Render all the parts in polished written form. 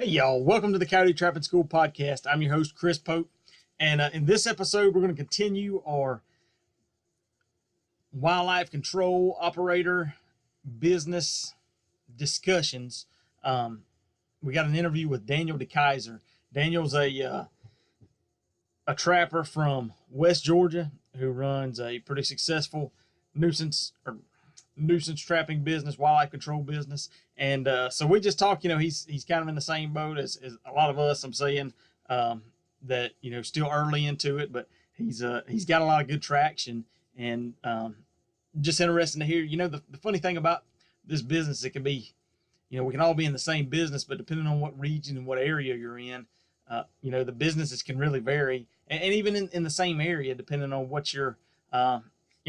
Hey y'all, welcome to the Coyote Trapping School podcast. I'm your host, Chris Pope, and in this episode, we're going to continue our wildlife control operator business discussions. We got an interview with Daniel Dekeyzer. Daniel's a trapper from West Georgia who runs a pretty successful nuisance trapping business, wildlife control business. And so we just talked, he's kind of in the same boat as a lot of us. I'm saying that, still early into it, but he's got a lot of good traction, and just interesting to hear, the funny thing about this business, it can be, we can all be in the same business, but depending on what region and what area you're in, the businesses can really vary, and even in the same area, depending on what your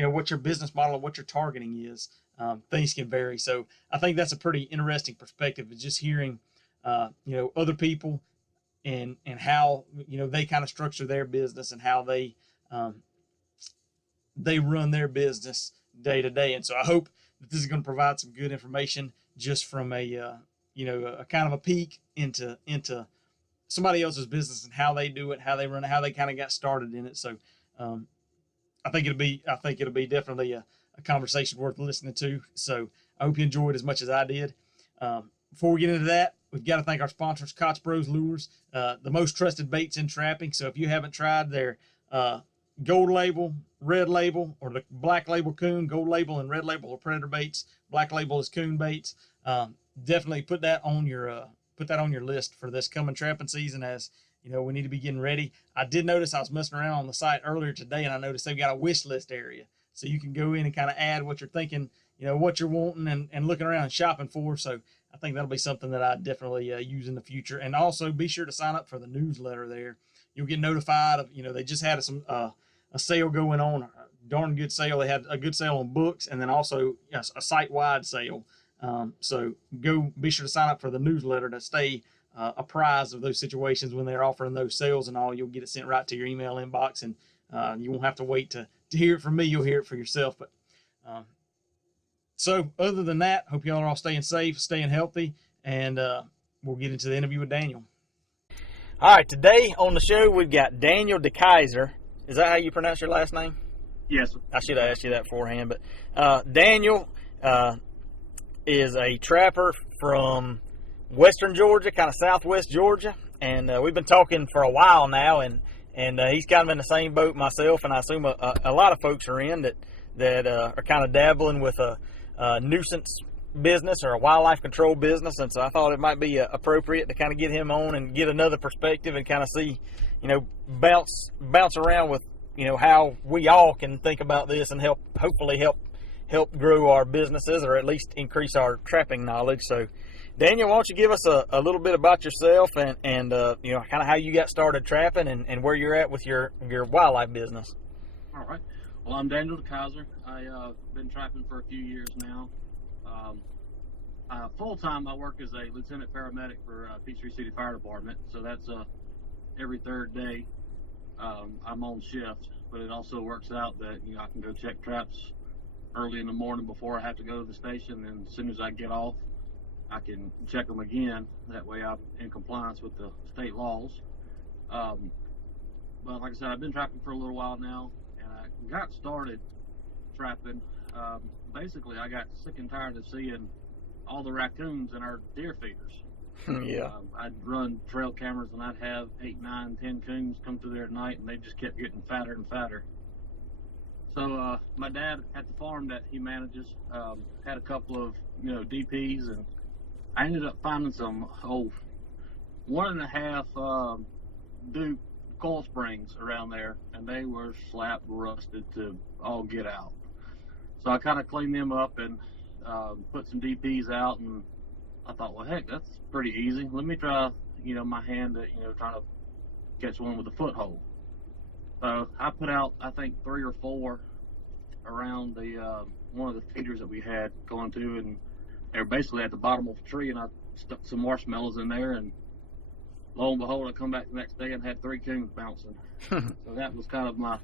what your business model and what your targeting is, things can vary. So I think that's a pretty interesting perspective, is just hearing, other people and how, they kind of structure their business and how they run their business day to day. And so I hope that this is going to provide some good information just from a kind of a peek into somebody else's business and how they do it, how they run it, how they kind of got started in it. So I think it'll be definitely a conversation worth listening to. So I hope you enjoyed as much as I did. Before we get into that, we've got to thank our sponsors, Koch Bros Lures, the most trusted baits in trapping. So if you haven't tried their gold label, red label, or the black label coon, gold label and red label are predator baits, black label is coon baits, definitely put that on your list for this coming trapping season, as we need to be getting ready. I did notice, I was messing around on the site earlier today, and I noticed they've got a wish list area. So you can go in and kind of add what you're thinking, what you're wanting and looking around and shopping for. So I think that'll be something that I definitely use in the future. And also be sure to sign up for the newsletter there. You'll get notified of, they just had a sale going on, a darn good sale. They had a good sale on books, and then also a site-wide sale. So be sure to sign up for the newsletter to stay apprised of those situations when they're offering those sales and all. You'll get it sent right to your email inbox, and you won't have to wait to hear it from me. You'll hear it for yourself. But so other than that, hope y'all are all staying safe, staying healthy, and we'll get into the interview with Daniel. All right, today on the show we've got Daniel Dekeyzer. Is that how you pronounce your last name? Yes. I should have asked you that beforehand, but Daniel is a trapper from western Georgia, kind of southwest Georgia, and we've been talking for a while now, and he's kind of in the same boat myself, and I assume a lot of folks are in that are kind of dabbling with a nuisance business or a wildlife control business. And so I thought it might be appropriate to kind of get him on and get another perspective and kind of see, bounce around with, how we all can think about this and hopefully help grow our businesses, or at least increase our trapping knowledge. So Daniel, why don't you give us a little bit about yourself and kind of how you got started trapping and where you're at with your wildlife business. All right. Well, I'm Daniel Dekeyzer. I've been trapping for a few years now. Full-time, I work as a lieutenant paramedic for Peachtree City Fire Department, so that's every third day I'm on shift, but it also works out that I can go check traps early in the morning before I have to go to the station, and as soon as I get off, I can check them again. That way I'm in compliance with the state laws. But like I said, I've been trapping for a little while now, and I got started trapping. Basically, I got sick and tired of seeing all the raccoons in our deer feeders. Yeah. I'd run trail cameras, and I'd have 8, 9, 10 coons come through there at night, and they just kept getting fatter and fatter. So my dad at the farm that he manages had a couple of DPs, and I ended up finding some 1.5 Duke coil springs around there, and they were slap rusted to all get out. So I kind of cleaned them up and put some DPs out, and I thought, well, heck, that's pretty easy. Let me try, my hand at, trying to catch one with a foothold. So I put out, I think, 3 or 4 around the one of the feeders that we had going to, and they were basically at the bottom of a tree, and I stuck some marshmallows in there, and lo and behold, I come back the next day and had 3 coons bouncing. So that was kind of my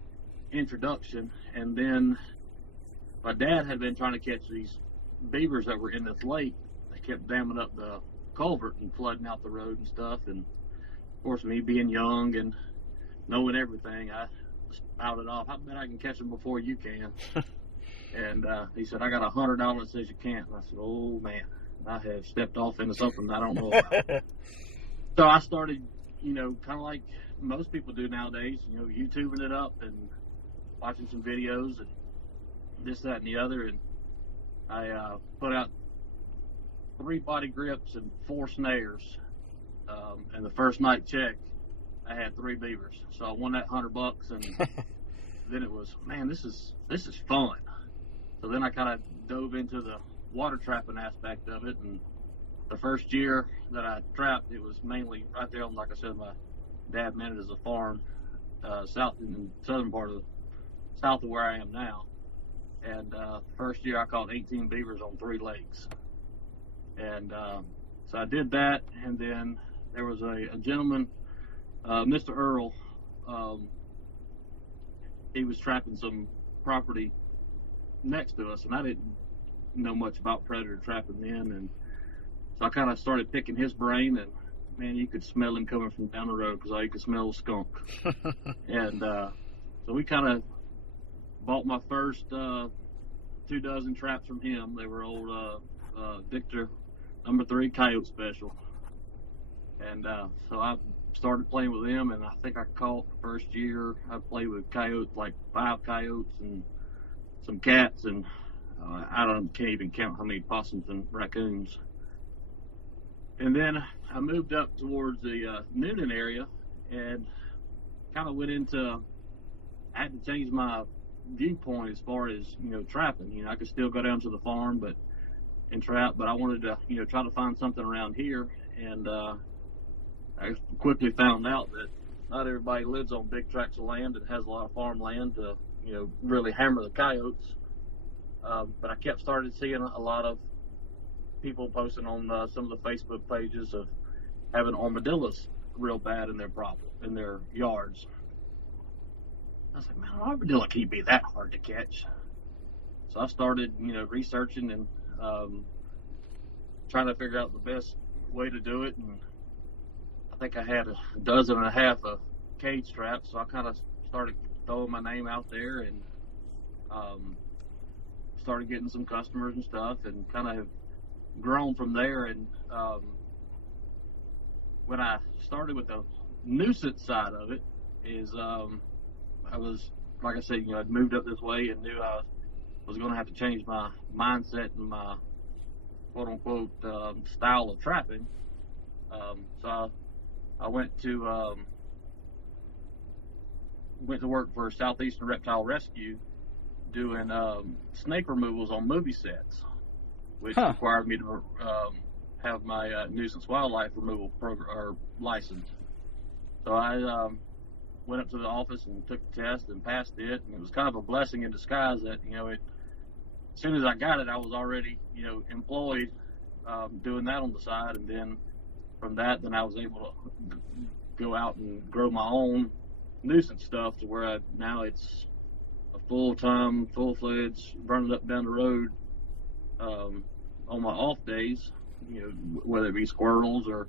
introduction. And then my dad had been trying to catch these beavers that were in this lake. They kept damming up the culvert and flooding out the road and stuff. And of course, me being young and knowing everything, I spouted off, I bet I can catch them before you can. And he said, I got $100 that says you can't. And I said, oh man, I have stepped off into something I don't know about. So I started, kind of like most people do nowadays, YouTubing it up and watching some videos and this, that, and the other. And I put out 3 body grips and 4 snares. And the first night check, I had 3 beavers. So I won that $100, and then it was, man, this is fun. So then I kind of dove into the water trapping aspect of it, and the first year that I trapped, it was mainly right there on, like I said, my dad managed as a farm, south in the southern part of south of where I am now. And first year I caught 18 beavers on 3 lakes. And so I did that, and then there was a gentleman, Mr. Earl. He was trapping some property next to us, and I didn't know much about predator trapping then, and so I kind of started picking his brain, and man, you could smell him coming from down the road because all you could smell was skunk. And so we kind of bought my first 2 dozen traps from him. They were old Victor number 3 Coyote special, and so I started playing with them, and I think I caught the first year I played with coyotes, like 5 coyotes and some cats, and can't even count how many possums and raccoons. And then I moved up towards the Noonan area and kind of went into, I had to change my viewpoint as far as, trapping. I could still go down to the farm and trap, but I wanted to, try to find something around here. And I quickly found out that not everybody lives on big tracts of land and has a lot of farmland to, really hammer the coyotes. But I started seeing a lot of people posting on some of the Facebook pages of having armadillos real bad in their yards. I was like, man, an armadillo can't be that hard to catch. So I started, researching and trying to figure out the best way to do it. And I think I had 12 of cage traps, so I kind of started throwing my name out there and started getting some customers and stuff, and kind of have grown from there. And when I started with the nuisance side of it, is I was, like I said, I'd moved up this way and knew I was going to have to change my mindset and my quote unquote style of trapping. So I went to work for Southeastern Reptile Rescue doing snake removals on movie sets, which required me to have my nuisance wildlife removal program or license. So I went up to the office and took the test and passed it, and it was kind of a blessing in disguise that as soon as I got it, I was already employed doing that on the side, and then from that, then I was able to go out and grow my own nuisance stuff to where now it's a full-time, full-fledged, running up down the road on my off days, whether it be squirrels or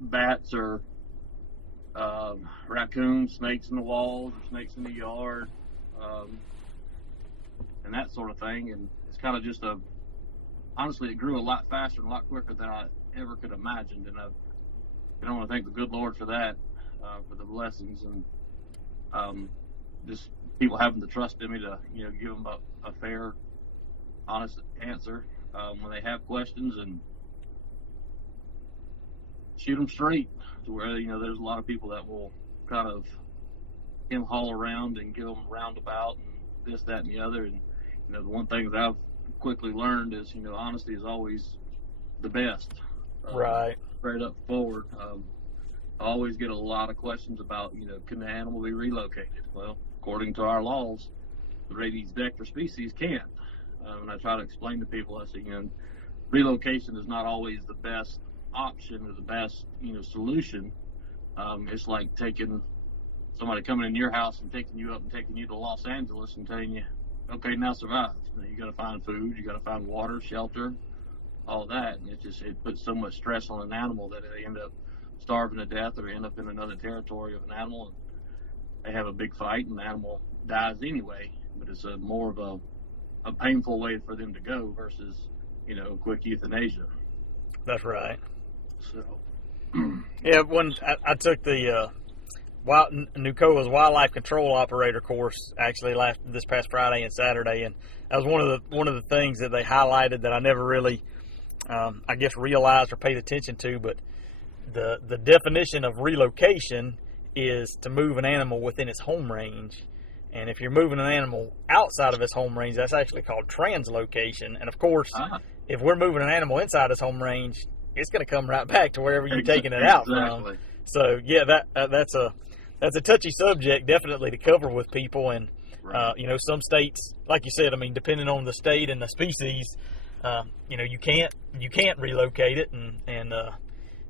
bats or raccoons, snakes in the walls, or snakes in the yard, and that sort of thing. And it's kind of just honestly, it grew a lot faster and a lot quicker than I ever could have imagined. And I want to thank the good Lord for that, for the blessings, and just people having the trust in me to, give them a fair, honest answer when they have questions, and shoot them straight to where, there's a lot of people that will kind of haul around and give them roundabout and this, that, and the other. And, the one thing that I've quickly learned is, honesty is always the best. Right. Straight up forward. I always get a lot of questions about, can the animal be relocated? Well, according to our laws, the rabies vector species can't. And I try to explain to people, I say, relocation is not always the best option or the best, solution. It's like taking somebody coming in your house and taking you up and taking you to Los Angeles and telling you, okay, now survive. You got to find food, you got to find water, shelter, all that, and it puts so much stress on an animal that they end up starving to death or end up in another territory of an animal. And they have a big fight, and the animal dies anyway. But it's more of a painful way for them to go versus, quick euthanasia. That's right. So, yeah, when I took the Nucoa's wildlife control operator course actually this past Friday and Saturday, and that was one of the things that they highlighted that I never really, I guess, realized or paid attention to. But the definition of relocation is to move an animal within its home range. And if you're moving an animal outside of its home range, that's actually called translocation. And of course, if we're moving an animal inside its home range, it's going to come right back to wherever you're taking it out from. So yeah, that's a touchy subject, definitely to cover with people. And some states, like you said, I mean, depending on the state and the species, you can't relocate it, and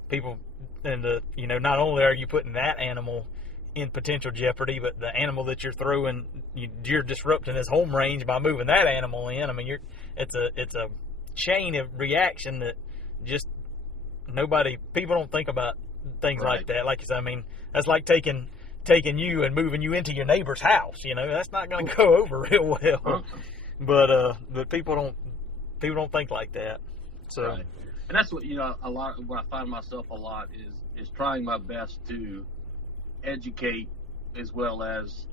people, and not only are you putting that animal in potential jeopardy, but the animal that you're throwing, you're disrupting his home range by moving that animal in. I mean, it's a chain of reaction that just people don't think about things like that. Like I said, I mean, that's like taking you and moving you into your neighbor's house. That's not going to go over real well. But people don't think like that. So, right. And that's what a lot. What I find myself a lot is trying my best to educate as well as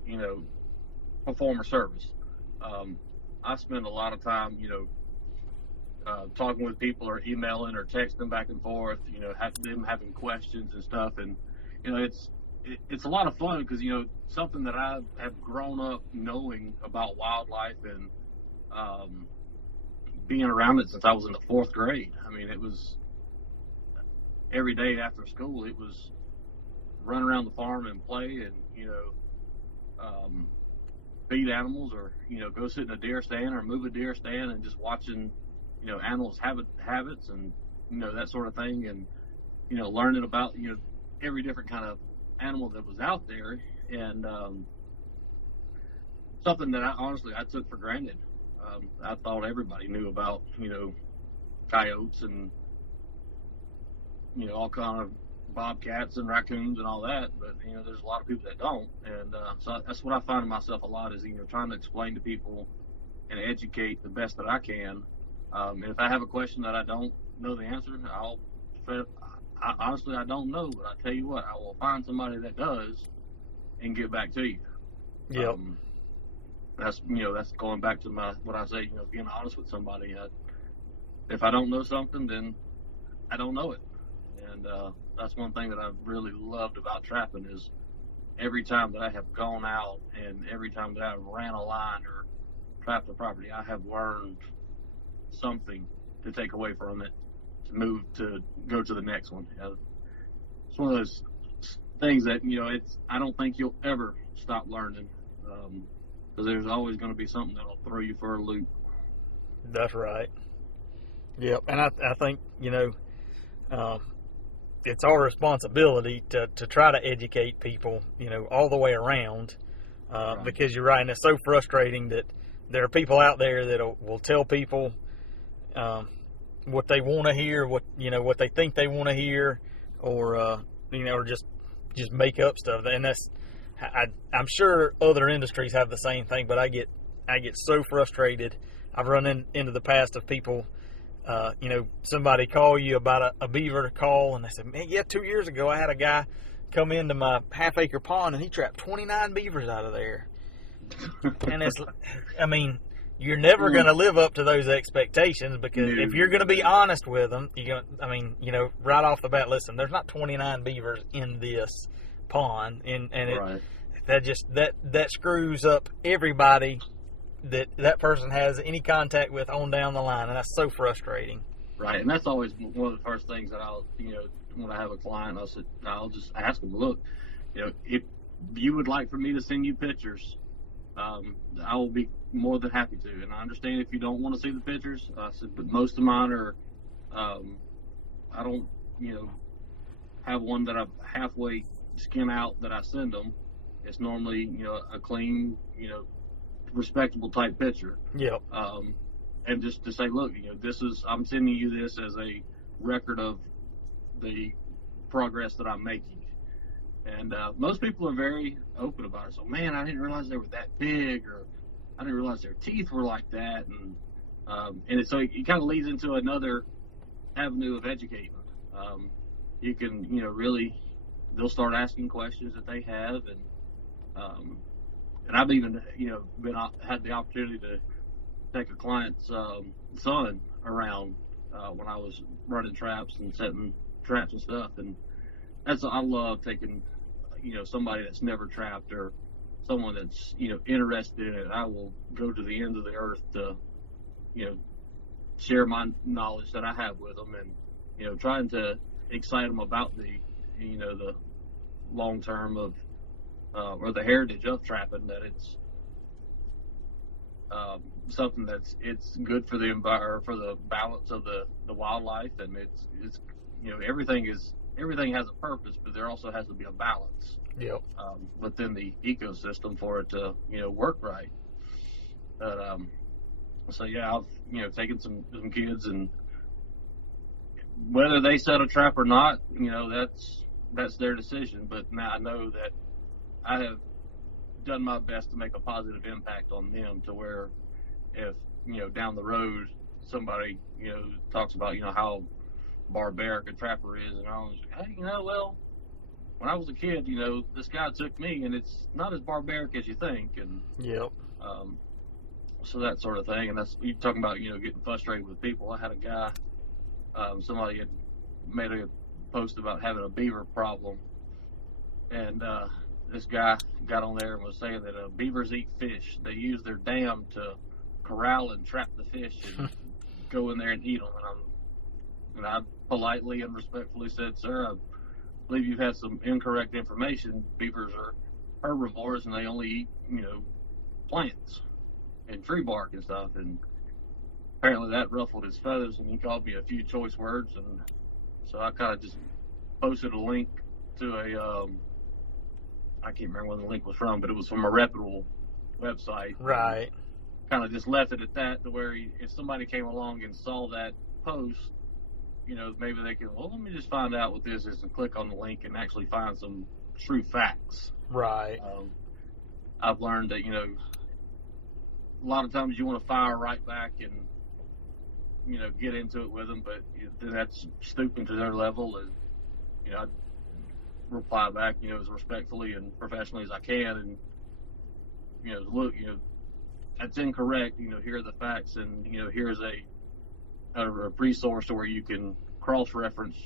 perform a service. I spend a lot of time talking with people or emailing or texting back and forth, them having questions and stuff, and it's a lot of fun because something that I have grown up knowing about wildlife and being around it since I was in the 4th grade. I mean, it was every day after school. It was run around the farm and play, and feed animals, or go sit in a deer stand or move a deer stand, and just watching animals habits and that sort of thing, and learning about every different kind of animal that was out there, and something that I took for granted. I thought everybody knew about coyotes and all kind of bobcats and raccoons and all that, but there's a lot of people that don't, and so that's what I find myself a lot is trying to explain to people and educate the best that I can. And if I have a question that I don't know the answer, honestly I don't know, but I tell you what, I will find somebody that does and get back to you. Yep. That's that's going back to what I say, being honest with somebody. If I don't know something, then I don't know it, and that's one thing that I've really loved about trapping is every time that I have gone out and every time that I've ran a line or trapped a property, I have learned something to take away from it, to go to the next one. It's one of those things that I don't think you'll ever stop learning, because there's always going to be something that'll throw you for a loop. That's right. Yep, and I think it's our responsibility to try to educate people all the way around, Right. because you're right, and it's so frustrating that there are people out there that will tell people what they want to hear, what they think they want to hear, or or just make up stuff. And that's I'm sure other industries have the same thing, but I get so frustrated. I've run into the past of people, somebody call you about a beaver call, and they said, man, yeah, 2 years ago I had a guy come into my half-acre pond and he trapped 29 beavers out of there. And it's, I mean, you're never going to live up to those expectations, because if you're going to be honest with them, right off the bat, listen, there's not 29 beavers in this pond, and Right. that screws up everybody that person has any contact with on down the line, and that's so frustrating. Right, and that's always one of the first things that I'll, when I have a client, I'll just ask them, look, if you would like for me to send you pictures, I will be more than happy to. And I understand if you don't want to see the pictures. I said, but most of mine are, I don't, have one that I halfway skin out that I send them. It's normally, a clean, respectable type picture. Yep. And just to say, look, I'm sending you this as a record of the progress that I'm making. And most people are very open about it. So, man, I didn't realize they were that big, or I didn't realize their teeth were like that. And so it kind of leads into another avenue of educating. You can, really, they'll start asking questions that they have. And I've even, had the opportunity to take a client's son around when I was running traps and setting traps and stuff. And I love taking, somebody that's never trapped, or someone that's, interested in it. I will go to the end of the earth to, share my knowledge that I have with them, and, trying to excite them about the long term of, or the heritage of trapping, that it's something it's good for the environment, for the balance of the wildlife, and it's everything has a purpose, but there also has to be a balance. Yep. Within the ecosystem for it to work right. But so yeah, I've taken some kids, and whether they set a trap or not, that's their decision. But now I know that I have done my best to make a positive impact on them, to where if down the road somebody talks about how barbaric a trapper is, and I was like, hey, well, when I was a kid, this guy took me, and it's not as barbaric as you think. And yep. So that sort of thing. And that's, you talking about getting frustrated with people. I had a guy, somebody had made a post about having a beaver problem, and this guy got on there and was saying that beavers eat fish. They use their dam to corral and trap the fish and go in there and eat them. And I politely and respectfully said, sir, I believe you've had some incorrect information. Beavers are herbivores, and they only eat, plants and tree bark and stuff. And apparently that ruffled his feathers, and he called me a few choice words. And so I kind of just posted a link to I can't remember when the link was from, but it was from a reputable website. Right. Kind of just left it at that, to where if somebody came along and saw that post, maybe they can, well, let me just find out what this is, and click on the link and actually find some true facts. Right. I've learned that, a lot of times you want to fire right back and, get into it with them, but then that's stooping to their level. And, I reply back, as respectfully and professionally as I can, and, look, that's incorrect, here are the facts, and, here's a resource to where you can cross-reference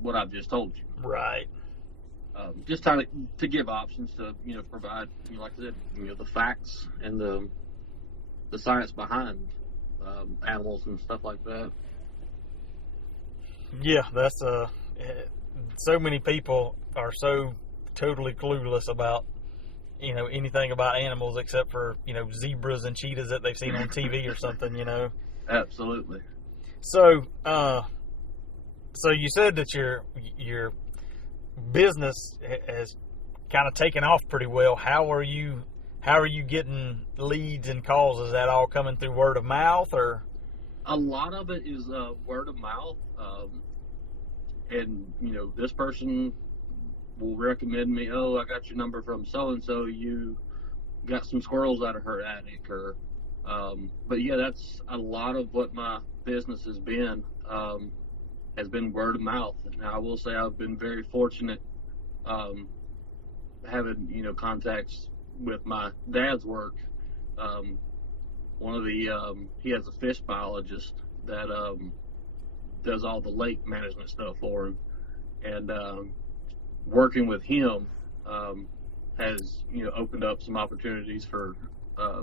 what I've just told you. Right. Just trying to give options to, provide, like I said, the facts and the science behind animals and stuff like that. Yeah, that's so many people are so totally clueless about anything about animals, except for zebras and cheetahs that they've seen on TV or something. Absolutely. So you said that your business has kind of taken off pretty well. How are you getting leads and calls? Is that all coming through word of mouth, or? A lot of it is word of mouth, and this person will recommend me. Oh, I got your number from so and so. You got some squirrels out of her attic, or. But yeah, that's a lot of what my business has been word of mouth. And I will say I've been very fortunate, having, contacts with my dad's work. One of the, he has a fish biologist that, does all the lake management stuff for him. And, working with him, has, opened up some opportunities for,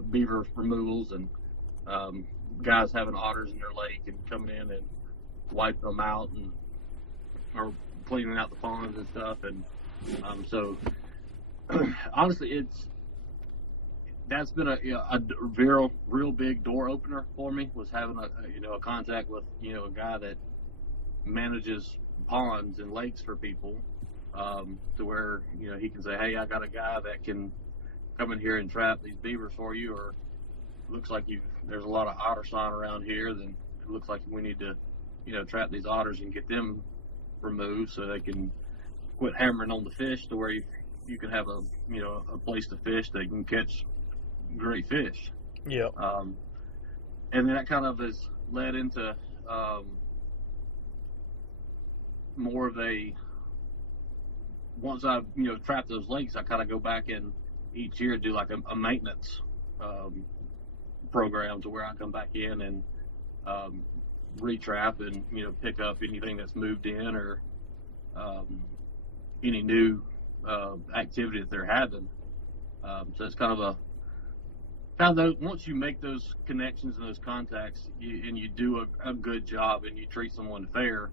beaver removals, and guys having otters in their lake and coming in and wiping them out, and or cleaning out the ponds and stuff. And so honestly, that's been a real big door opener for me, was having a contact with a guy that manages ponds and lakes for people, to where he can say, hey, I got a guy that can come in here and trap these beavers for you, or looks like there's a lot of otter sign around here, then it looks like we need to, trap these otters and get them removed so they can quit hammering on the fish to where you can have a place to fish that can catch great fish. Yeah. And then that kind of has led into more of once I've trapped those lakes, I kind of go back and each year do like a maintenance program to where I come back in and retrap and pick up anything that's moved in or any new activity that they're having. So it's kind of once you make those connections and those contacts, and you do a good job and you treat someone fair,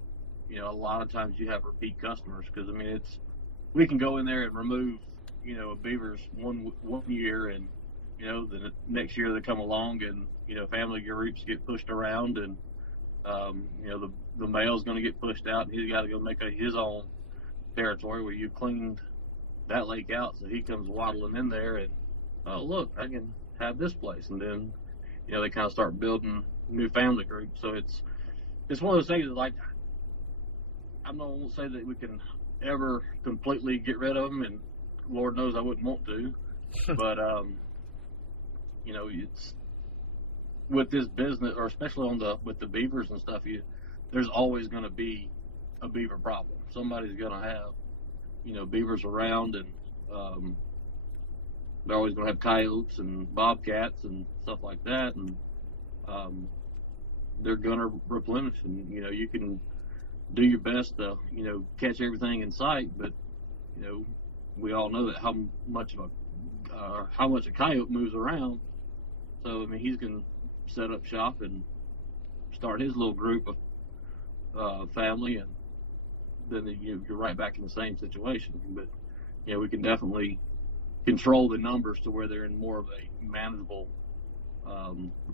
a lot of times you have repeat customers, because we can go in there and remove a beaver's one year, and the next year they come along and family groups get pushed around, and the male's going to get pushed out, and he's got to go make his own territory where you cleaned that lake out, so he comes waddling in there and, oh look, I can have this place, and then they kind of start building new family groups. So it's one of those things that, like, I'm not going to say that we can ever completely get rid of them, and Lord knows I wouldn't want to, but it's with this business, or especially with the beavers and stuff, there's always going to be a beaver problem. Somebody's going to have beavers around, and they're always going to have coyotes and bobcats and stuff like that, and they're going to replenish, and you can do your best to catch everything in sight, but we all know that how much a coyote moves around. So he's going to set up shop and start his little group of family, and then you're right back in the same situation. But we can definitely control the numbers to where they're in more of a manageable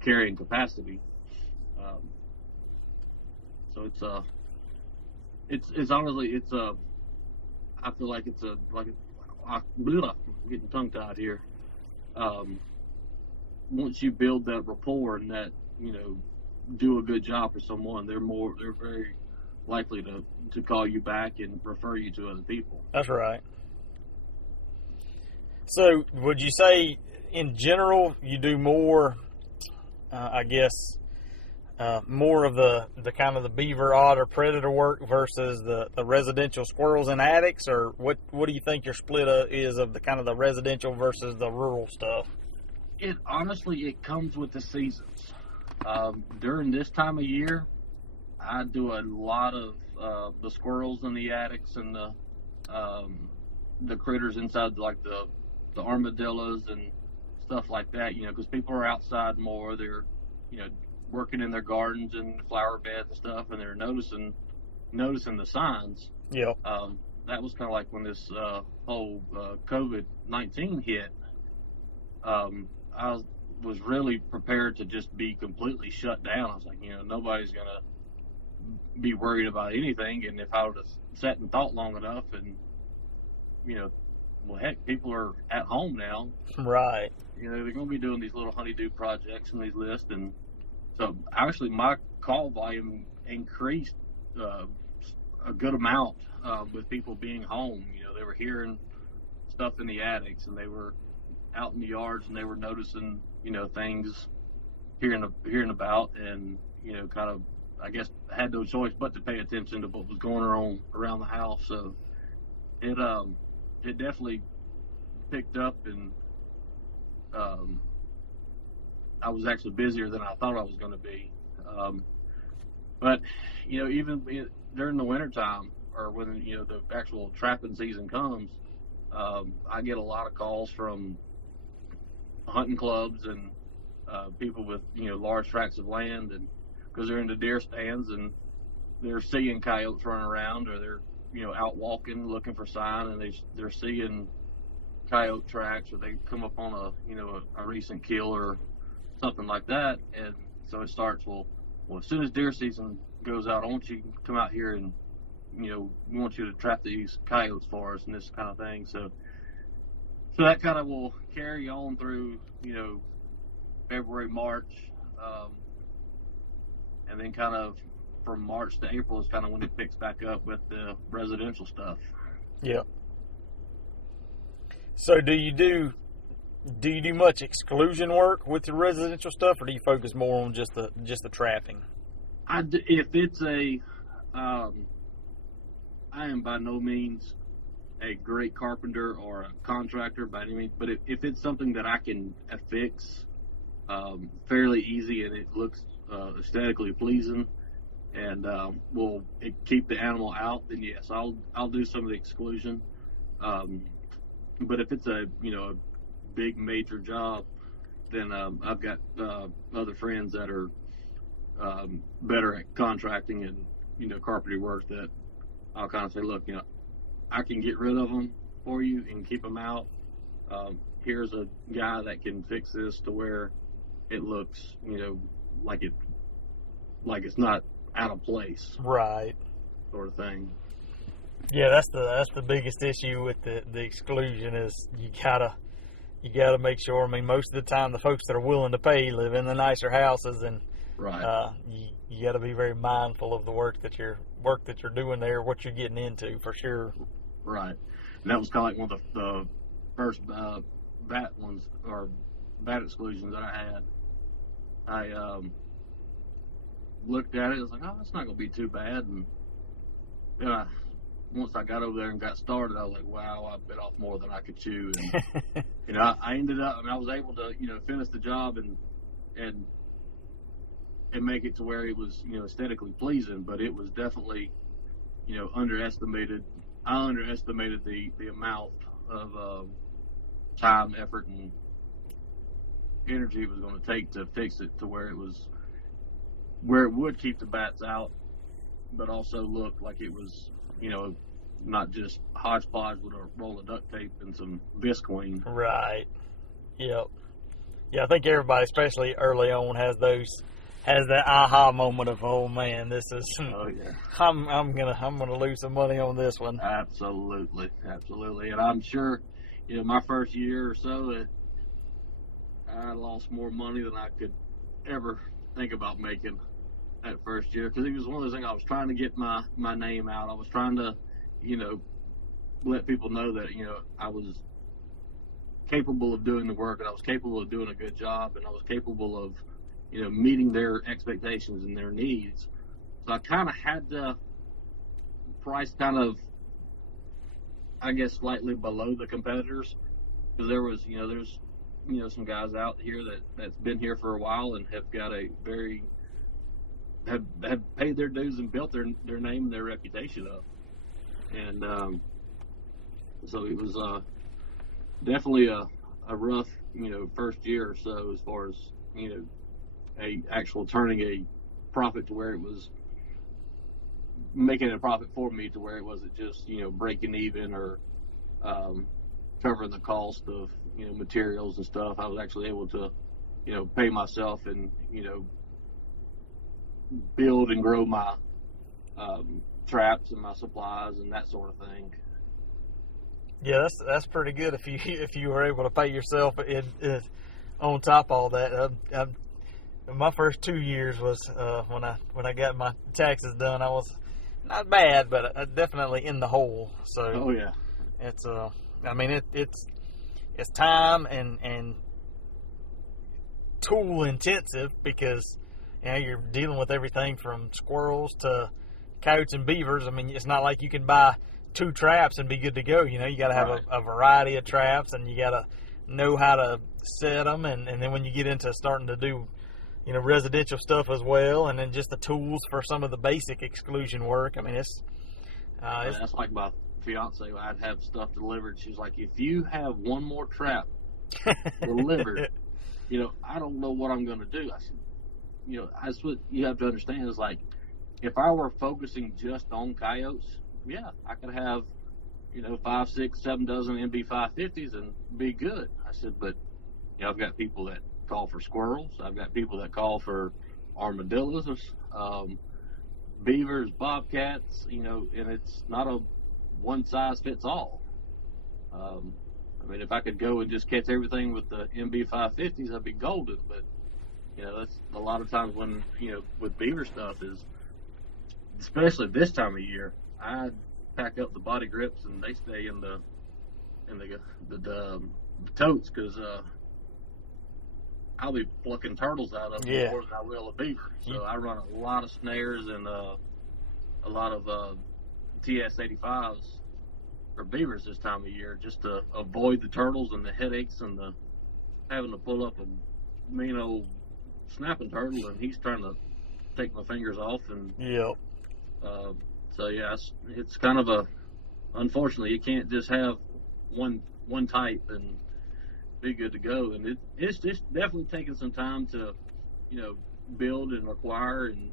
carrying capacity. So it's honestly I feel like I'm getting tongue tied here. Once you build that rapport and that do a good job for someone, they're very likely to call you back and refer you to other people. That's right. So would you say in general you do more, more of the kind of the beaver, otter, predator work versus the residential squirrels and attics, or what do you think your split is of the kind of the residential versus the rural stuff? It honestly comes with the seasons. During this time of year, I do a lot of the squirrels in the attics and the critters inside, like the armadillos and stuff like that. Because people are outside more. They're working in their gardens and flower beds and stuff, and they're noticing the signs. Yeah. That was kind of like when this whole COVID-19 hit. I was really prepared to just be completely shut down. I was like, nobody's going to be worried about anything. And if I would have sat and thought long enough, and, well, heck, people are at home now. Right. They're going to be doing these little honeydew projects and these lists. And so actually my call volume increased a good amount with people being home. They were hearing stuff in the attics, and they were out in the yards, and they were noticing things hearing about, and kind of, I guess, had no choice but to pay attention to what was going on around the house. So it definitely picked up, and I was actually busier than I thought I was going to be. But even during the wintertime, or when the actual trapping season comes, I get a lot of calls from hunting clubs and people with large tracts of land, and because they're in the deer stands and they're seeing coyotes running around, or they're out walking looking for sign, and they're seeing coyote tracks, or they come up on a recent kill or something like that. And so it starts, well, as soon as deer season goes out, I want you to come out here, and we want you to trap these coyotes for us, and this kind of thing. So So that kind of will carry on through, February, March, and then kind of from March to April is kind of when it picks back up with the residential stuff. Yeah. So do you do much exclusion work with the residential stuff, or do you focus more on just the trapping? If it's I am by no means a great carpenter or a contractor by any means, but if it's something that I can affix fairly easy and it looks aesthetically pleasing and will keep the animal out, then yes, I'll do some of the exclusion. But if it's a big major job, then I've got other friends that are better at contracting and carpentry work that I'll kind of say, look, I can get rid of them for you and keep them out. Here's a guy that can fix this to where it looks, like it's not out of place, right? Sort of thing. Yeah, that's the biggest issue with the exclusion is you gotta make sure. I mean, most of the time, the folks that are willing to pay live in the nicer houses, and right. You got to be very mindful of the work that you're doing there, what you're getting into, for sure. Right, and that was kind of like one of the first bat ones or bat exclusions that I had. I looked at it, I was like, oh, it's not going to be too bad, and then once I got over there and got started, I was like, wow, I bit off more than I could chew, and I ended up, I was able to finish the job and make it to where it was aesthetically pleasing, but it was definitely underestimated. I underestimated the amount of time, effort, and energy it was going to take to fix it to where it would keep the bats out, but also look like it was not just hodgepodge with a roll of duct tape and some Visqueen. Right. Yep. Yeah, I think everybody, especially early on, has that aha moment of, oh man, this is. Oh yeah. I'm gonna lose some money on this one. Absolutely, and I'm sure, my first year or so, I lost more money than I could ever think about making that first year, because it was one of those things. I was trying to get my name out. I was trying to, let people know that I was capable of doing the work, and I was capable of doing a good job, and I was capable of meeting their expectations and their needs. So I kind of had to price kind of, I guess, slightly below the competitors, because there was there's some guys out here that's been here for a while and have got have paid their dues and built their name and their reputation up, and so it was definitely a rough first year or so, as far as a actual turning a profit to where it was making a profit for me, to where it wasn't just breaking even or covering the cost of materials and stuff. I was actually able to pay myself and build and grow my traps and my supplies and that sort of thing. Yeah, that's pretty good if you were able to pay yourself on top of all that. My first 2 years was when I got my taxes done. I was not bad, but definitely in the hole. So oh yeah, it's I mean it's time and tool intensive, because you're dealing with everything from squirrels to coyotes and beavers. I mean, it's not like you can buy 2 traps and be good to go. You got to have right. a variety of traps, and you got to know how to set them. And then when you get into starting to do, residential stuff as well, and then just the tools for some of the basic exclusion work. I mean, it's that's like my fiance. I'd have stuff delivered. She's like, if you have one more trap delivered, I don't know what I'm going to do. I said, that's what you have to understand is, like, if I were focusing just on coyotes, yeah, I could have, 5, 6, 7 dozen MB550s and be good. I said, but, I've got people that call for squirrels. I've got people that call for armadillos, beavers, bobcats, and it's not a one size fits all. I mean, if I could go and just catch everything with the MB550s, I'd be golden. But that's a lot of times when with beaver stuff is, especially this time of year, I pack up the body grips and they stay in the totes because I'll be plucking turtles out of them more than I will a beaver. So I run a lot of snares and a lot of TS85s for beavers this time of year, just to avoid the turtles and the headaches and the having to pull up a mean old snapping turtle, and he's trying to take my fingers off. And so yeah, it's kind of unfortunately you can't just have one type and be good to go. And it's just definitely taking some time to build and acquire. And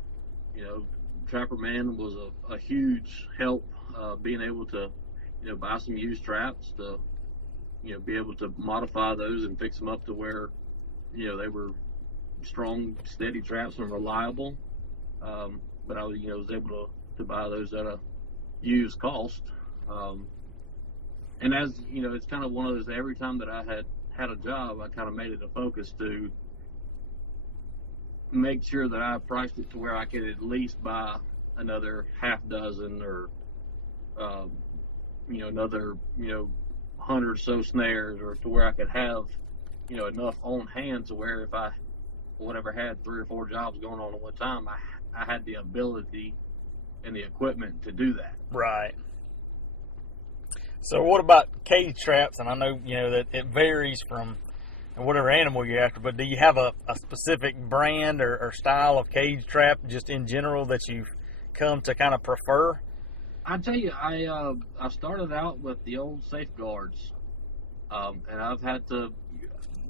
Trapper Man was a huge help, being able to buy some used traps to be able to modify those and fix them up to where they were strong, steady traps and reliable. But I was able to buy those at a used cost. And as it's kind of one of those, every time that I had a job, I kind of made it a focus to make sure that I priced it to where I could at least buy another half dozen or another 100 or so snares, or to where I could have enough on hand to where if I had 3 or 4 jobs going on at one time, I had the ability and the equipment to do that. Right. So what about cage traps? And I know that it varies from whatever animal you're after, but do you have a specific brand or style of cage trap just in general that you've come to kind of prefer? I tell you, I started out with the old Safeguards, and I've had to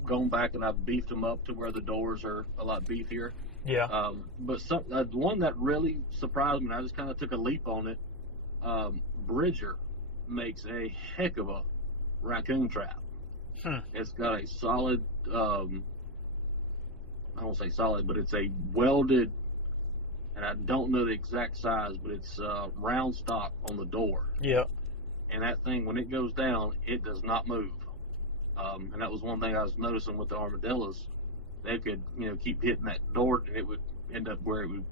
go back and I've beefed them up to where the doors are a lot beefier. Yeah. But the one that really surprised me, and I just kind of took a leap on it, Bridger makes a heck of a raccoon trap. It's got a solid, I won't say solid, but it's a welded, and I don't know the exact size, but it's round stock on the door. Yeah. And that thing, when it goes down, it does not move. And that was one thing I was noticing with the armadillos. They could, keep hitting that door, and it would end up where it would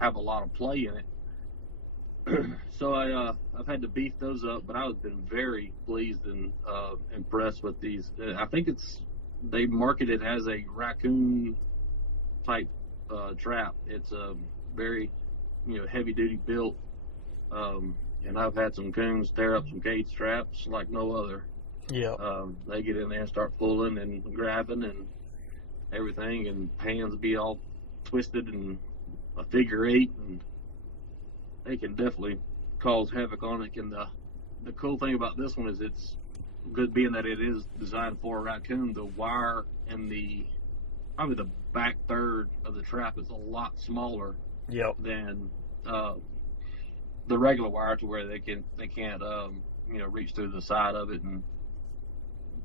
have a lot of play in it. So I've had to beef those up, but I've been very pleased and impressed with these. I think they market it as a raccoon type trap. It's a very heavy duty built, and I've had some coons tear up some cage traps like no other. Yeah. They get in there and start pulling and grabbing and everything, and hands be all twisted and a figure 8, and they can definitely cause havoc on it. And the cool thing about this one is it's good, being that it is designed for a raccoon. The wire in probably the back third of the trap is a lot smaller than the regular wire, to where they can't reach through the side of it and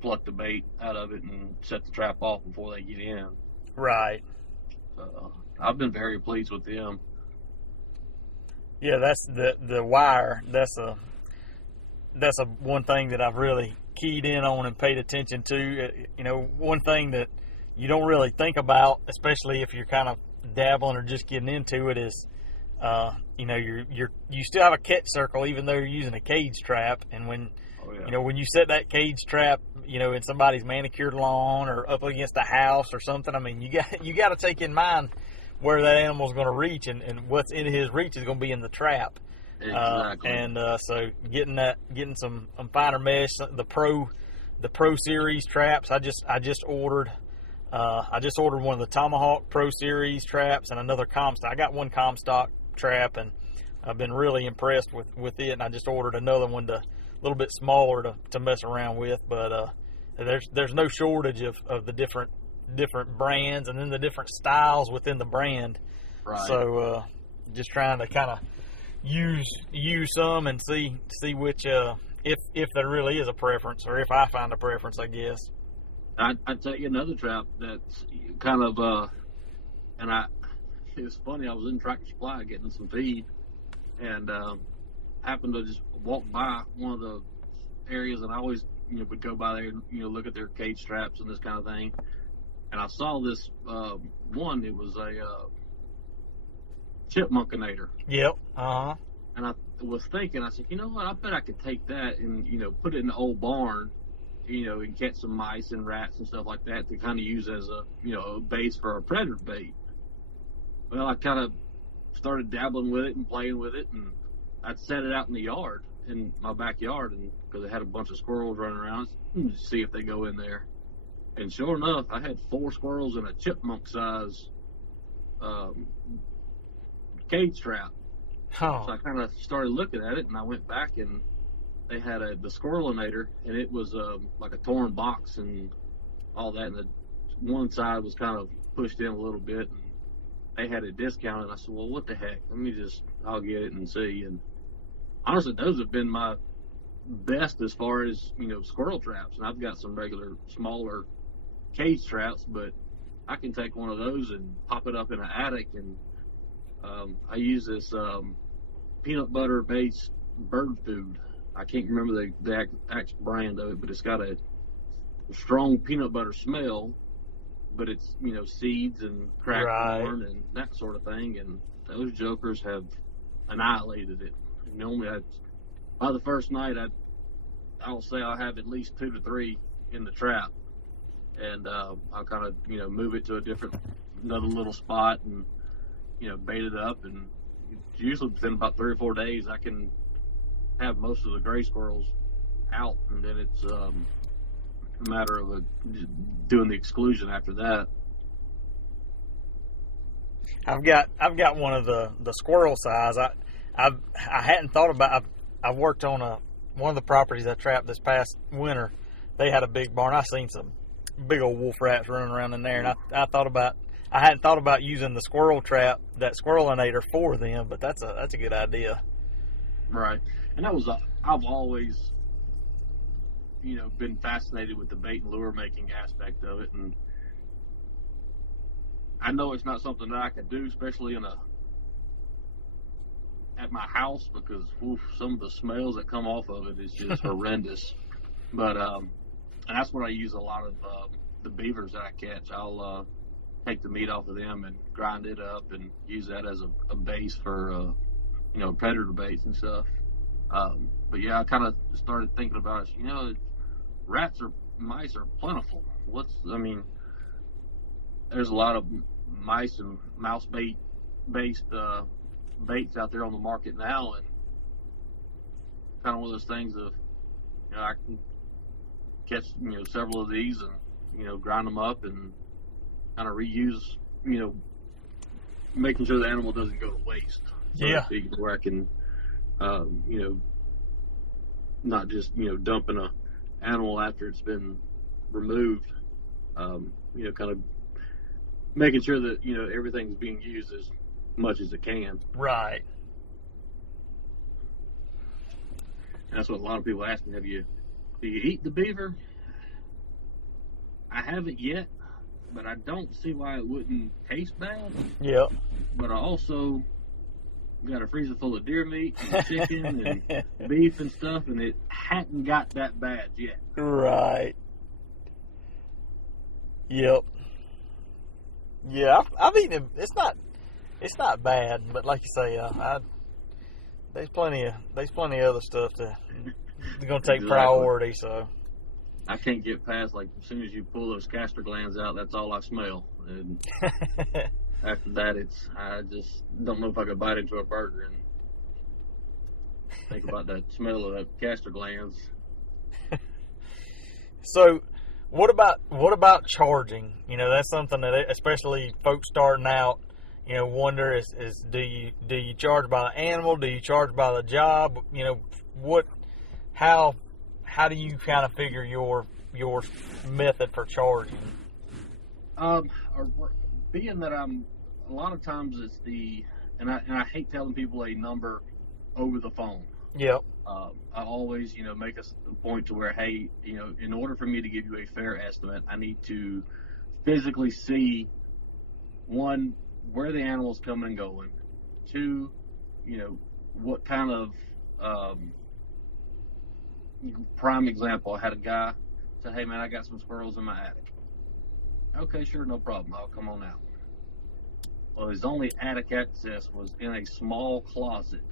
pluck the bait out of it and set the trap off before they get in. Right. I've been very pleased with them. Yeah, that's the wire. That's a one thing that I've really keyed in on and paid attention to. One thing that you don't really think about, especially if you're kind of dabbling or just getting into it, is you still have a catch circle even though you're using a cage trap. And when when you set that cage trap, in somebody's manicured lawn or up against a house or something, I mean, you got to take in mind where that animal's going to reach, and what's in his reach is going to be in the trap. Exactly. So getting some finer mesh, the Pro Series traps. I just ordered one of the Tomahawk Pro Series traps and another Comstock. I got one Comstock trap, and I've been really impressed with it. And I just ordered another one, a little bit smaller to mess around with. But there's no shortage of the different brands, and then the different styles within the brand. Right. So just trying to kind of use some and see which if there really is a preference, or if I find a preference, I guess. I'd tell you another trap that's kind of it was funny. I was in Tractor Supply getting some feed, and happened to just walk by one of the areas, and I always would go by there and look at their cage traps and this kind of thing. And I saw this one. It was a chipmunkinator. Yep. Uh-huh. And I was thinking, I said, you know what? I bet I could take that and put it in the old barn, and catch some mice and rats and stuff like that to kind of use as a a base for a predator bait. Well, I kind of started dabbling with it and playing with it, and I'd set it out in the yard, in my backyard, and because I had a bunch of squirrels running around, to see if they go in there. And sure enough, I had 4 squirrels in a chipmunk size cage trap. Oh. So I kind of started looking at it, and I went back, and they had the squirrelinator, and it was like a torn box and all that, and the one side was kind of pushed in a little bit, and they had it discounted. I said, well, what the heck? I'll get it and see. And honestly, those have been my best as far as, squirrel traps. And I've got some regular, smaller cage traps, but I can take one of those and pop it up in an attic. And I use this peanut butter based bird food. I can't remember the actual brand of it, but it's got a strong peanut butter smell, but it's seeds and cracked corn and that sort of thing, and those jokers have annihilated it. Normally, by the first night, I'll say I'll have at least 2 to 3 in the trap, and I'll kind of move it to another little spot, and bait it up, and usually within about 3 or 4 days, I can have most of the gray squirrels out, and then it's a matter of doing the exclusion after that. I've got one of the squirrel size. I hadn't thought about. I've worked on one of the properties I trapped this past winter. They had a big barn. I seen some big old wolf rats running around in there, and I hadn't thought about using the squirrel trap, that squirrelinator, for them. But that's a good idea. Right, and I've always been fascinated with the bait and lure making aspect of it, and I know it's not something that I could do, especially at my house, because some of the smells that come off of it is just horrendous. But and that's what I use a lot of the beavers that I catch. I'll take the meat off of them and grind it up and use that as a base for predator baits and stuff. But yeah, I kind of started thinking about it. Mice are plentiful. There's a lot of mice and mouse based baits out there on the market now, and kind of one of those things of I can catch several of these and grind them up and kind of reuse, making sure the animal doesn't go to waste. So to speak, where I can not just dumping a animal after it's been removed, kind of making sure that everything's being used as much as it can. Right. And that's what a lot of people ask me: do you eat the beaver? I haven't yet, but I don't see why it wouldn't taste bad. Yep. But I also got a freezer full of deer meat and chicken and beef and stuff, and it hadn't got that bad yet. Right. Yep. Yeah, I've eaten it. It's not bad, but like you say, there's plenty of other stuff they're gonna take priority. So I can't get past, like, as soon as you pull those castor glands out, that's all I smell. And after that, I just don't know if I could bite into a burger and think about that smell of that castor glands. So, what about charging? That's something that, especially folks starting out, wonder is do you charge by the animal? Do you charge by the job? How do you kind of figure your method for charging? Being that a lot of times it's and I hate telling people a number over the phone. Yep. I always, make a point to where, hey, in order for me to give you a fair estimate, I need to physically see, one, where the animal's coming and going, two, what kind of, prime example, I had a guy say, "Hey man, I got some squirrels in my attic." Okay, sure, no problem. I'll come on out. Well, his only attic access was in a small closet,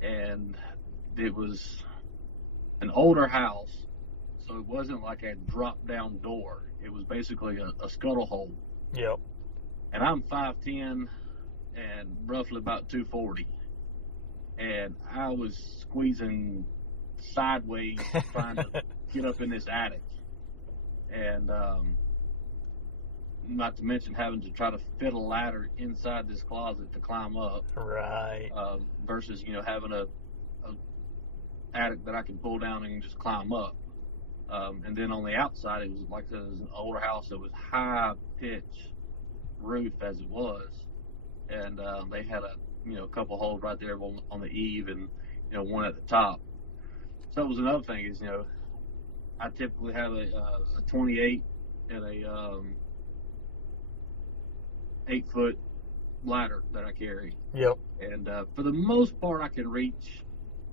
and it was an older house, so it wasn't like a drop-down door. It was basically a scuttle hole. Yep. And I'm 5'10" and roughly about 240, and I was squeezing sideways trying to get up in this attic, and not to mention having to try to fit a ladder inside this closet to climb up. Right. Versus having a attic that I can pull down and just climb up. And then on the outside, it was like I said, it was an older house that was high pitch roof as it was, and they had a couple holes right there on the eave, and one at the top. So that was another thing is I typically have a 28 and a 8-foot ladder that I carry. Yep. And for the most part, I can reach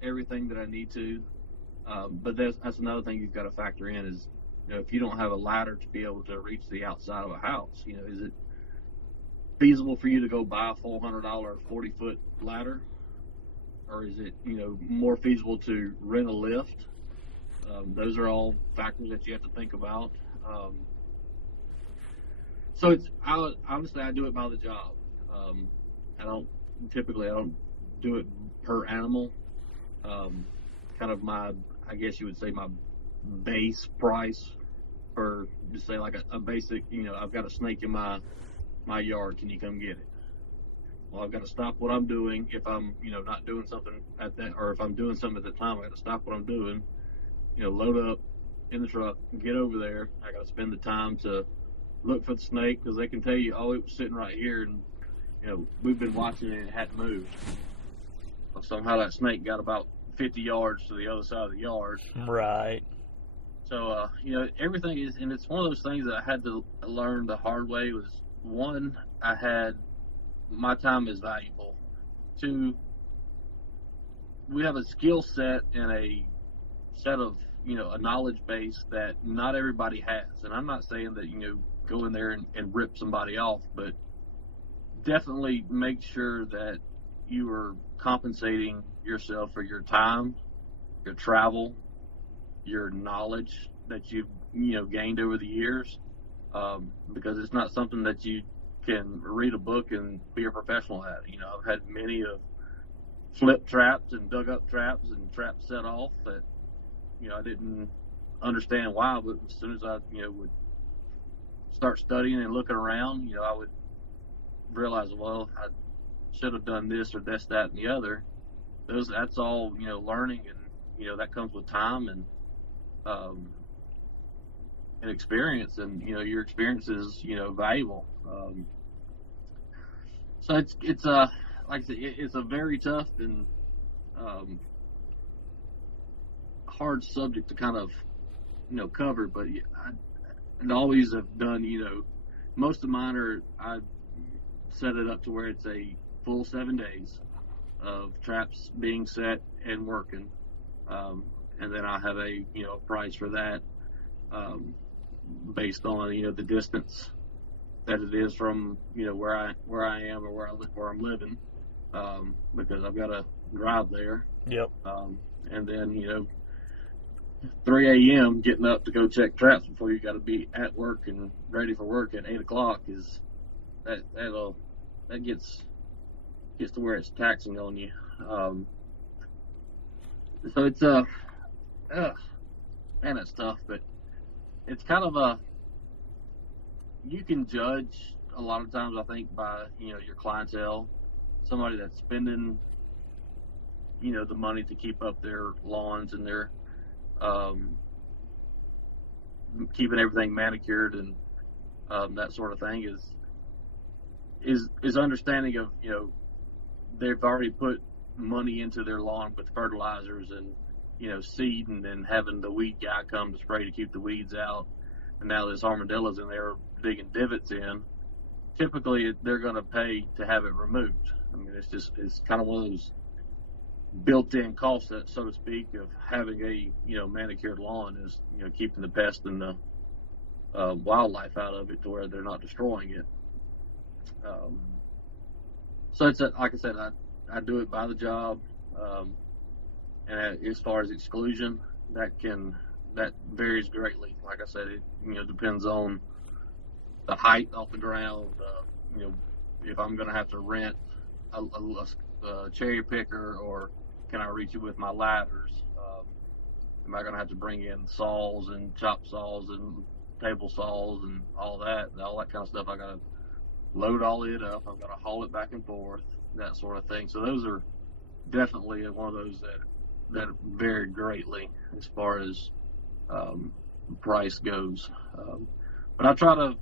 everything that I need to. But that's another thing you've got to factor in is, if you don't have a ladder to be able to reach the outside of a house, is it feasible for you to go buy a $400 40-foot ladder? Or is it, more feasible to rent a lift? Those are all factors that you have to think about. So honestly, I do it by the job. I don't do it per animal. Kind of I guess you would say my base price for, just say like a basic, I've got a snake in my yard. Can you come get it? Well, I've got to stop what I'm doing if I'm, not doing something at that, or if I'm doing something at the time, I got to stop what I'm doing, load up in the truck, get over there. I got to spend the time to look for the snake, because they can tell you, oh, it was sitting right here, and we've been watching it and it hadn't moved. Well, somehow that snake got about 50 yards to the other side of the yard. Right. So everything is, and it's one of those things that I had to learn the hard way. Was one, my time is valuable. Two, we have a skill set and a set of a knowledge base that not everybody has. And I'm not saying that go in there and rip somebody off, but definitely make sure that you are compensating yourself for your time, your travel, your knowledge that you've gained over the years, because it's not something that you can read a book and be a professional at. I've had many of flip traps and dug up traps and traps set off that I didn't understand why, but as soon as I would start studying and looking around, I would realize, well, I should have done this or this, that, and the other. That's all learning, and that comes with time and experience, and your experience is valuable. So it's like I said, it's a very tough and hard subject to kind of cover, but I always have done most of mine I set it up to where it's a full 7 days of traps being set and working, and then I have a price for that, based on the distance that it is from where I am or where I'm living, because I've got to drive there. Yep. And then 3 a.m. getting up to go check traps before you got to be at work and ready for work at 8 o'clock is that gets to where it's taxing on you. So it's man, it's tough, but it's kind of you can judge a lot of times, I think, by your clientele, somebody that's spending the money to keep up their lawns and their keeping everything manicured and that sort of thing is understanding of they've already put money into their lawn with fertilizers and seed, and then having the weed guy come to spray to keep the weeds out, and now there's armadillos in there digging divots in. Typically they're going to pay to have it removed. I mean, it's kind of one of those built-in cost, that, so to speak, of having a manicured lawn is keeping the pest and the wildlife out of it to where they're not destroying it. So it's like I said, I do it by the job, and as far as exclusion, that varies greatly. Like I said, it depends on the height off the ground. If I'm going to have to rent a cherry picker, or can I reach it with my ladders? Am I going to have to bring in saws and chop saws and table saws and all that kind of stuff? I got to load all it up. I've got to haul it back and forth, that sort of thing. So those are definitely one of those that vary greatly as far as price goes. But I try to,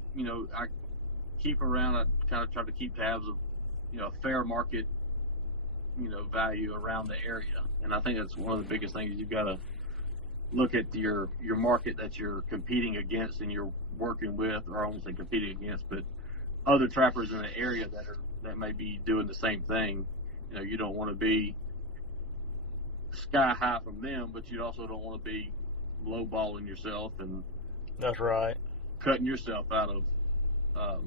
I keep around. I kind of try to keep tabs of, a fair market, value around the area. And I think that's one of the biggest things. You've got to look at your market that you're competing against and you're working with, or I won't say competing against, but other trappers in the area that may be doing the same thing. You don't want to be sky high from them, but you also don't want to be lowballing yourself and that's right, cutting yourself out of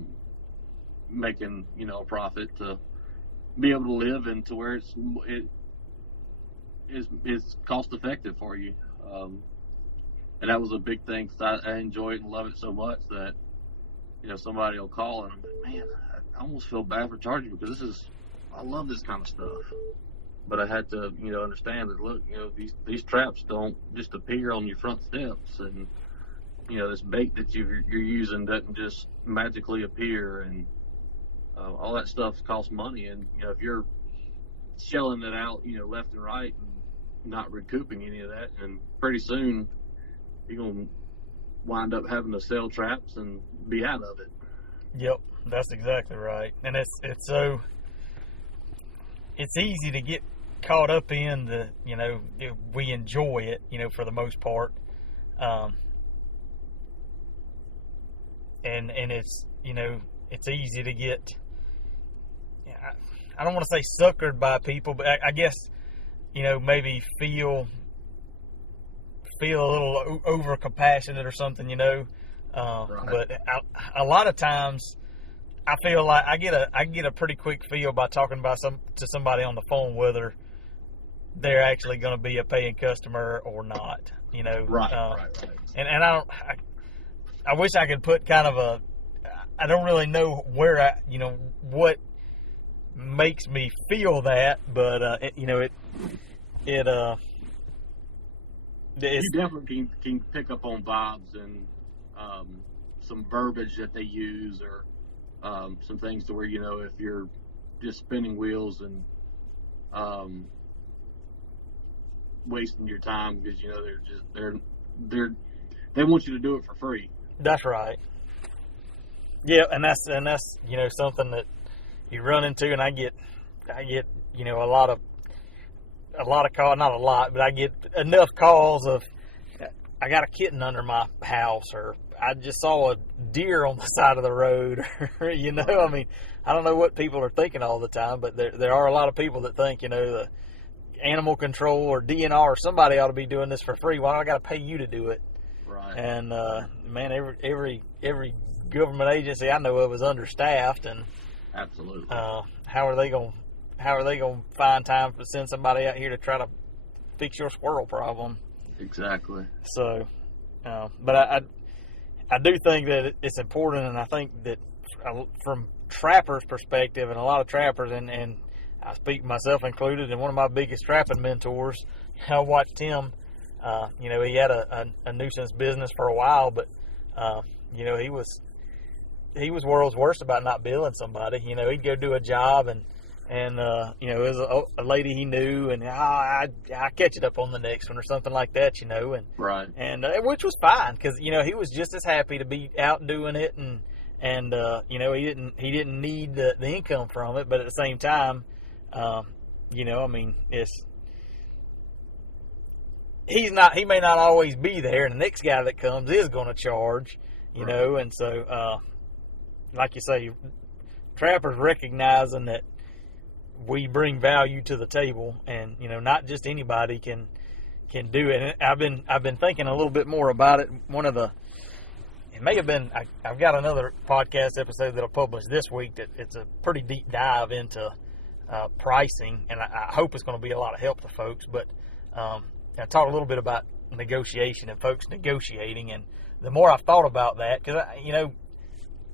making a profit to be able to live and to where it is cost effective for you. And that was a big thing, because I enjoy it and love it so much that somebody will call and I'm like, man, I almost feel bad for charging, because I love this kind of stuff. But I had to understand that, look, these traps don't just appear on your front steps, and this bait that you're using doesn't just magically appear, and all that stuff costs money. And if you're shelling it out left and right and not recouping any of that, and pretty soon you're gonna wind up having to sell traps and be out of it. Yep, that's exactly right. And it's easy to get caught up in the we enjoy it for the most part, and it's it's easy to get, I don't want to say suckered by people, but I guess maybe feel a little over compassionate or something, Right. But a lot of times I feel like I get a pretty quick feel by talking to somebody on the phone whether they're actually going to be a paying customer or not. Right. And I wish I could put kind of I don't really know where what makes me feel that, but you definitely can pick up on vibes and some verbiage that they use, or some things to where if you're just spinning wheels and wasting your time because they want you to do it for free. That's right. Yeah, and that's something that you run into, and I get a lot of calls, not a lot, but I get enough calls of, I got a kitten under my house, or I just saw a deer on the side of the road, or, I mean, I don't know what people are thinking all the time, but there are a lot of people that think, the animal control or DNR or somebody ought to be doing this for free. Why do I got to pay you to do it? Right. And man, every government agency I know of is understaffed, and absolutely. How are they going to find time to send somebody out here to try to fix your squirrel problem? Exactly. So, but I do think that it's important, and I think that from trappers' perspective, and a lot of trappers, and I speak myself included, and one of my biggest trapping mentors, I watched him. He had a nuisance business for a while, but he was world's worst about not billing somebody. He'd go do a job, and it was a lady he knew, and I catch it up on the next one or something like that, and right, and which was fine, because he was just as happy to be out doing it, and he didn't need the income from it, but at the same time, I mean, he may not always be there, and the next guy that comes is going to charge, right. And so like you say, trappers recognizing that we bring value to the table, and not just anybody can do it. And I've been thinking a little bit more about it. It may have been, I've got another podcast episode that I'll publish this week that it's a pretty deep dive into pricing, and I hope it's going to be a lot of help to folks. But I talked a little bit about negotiation and folks negotiating, and the more I've thought about that, because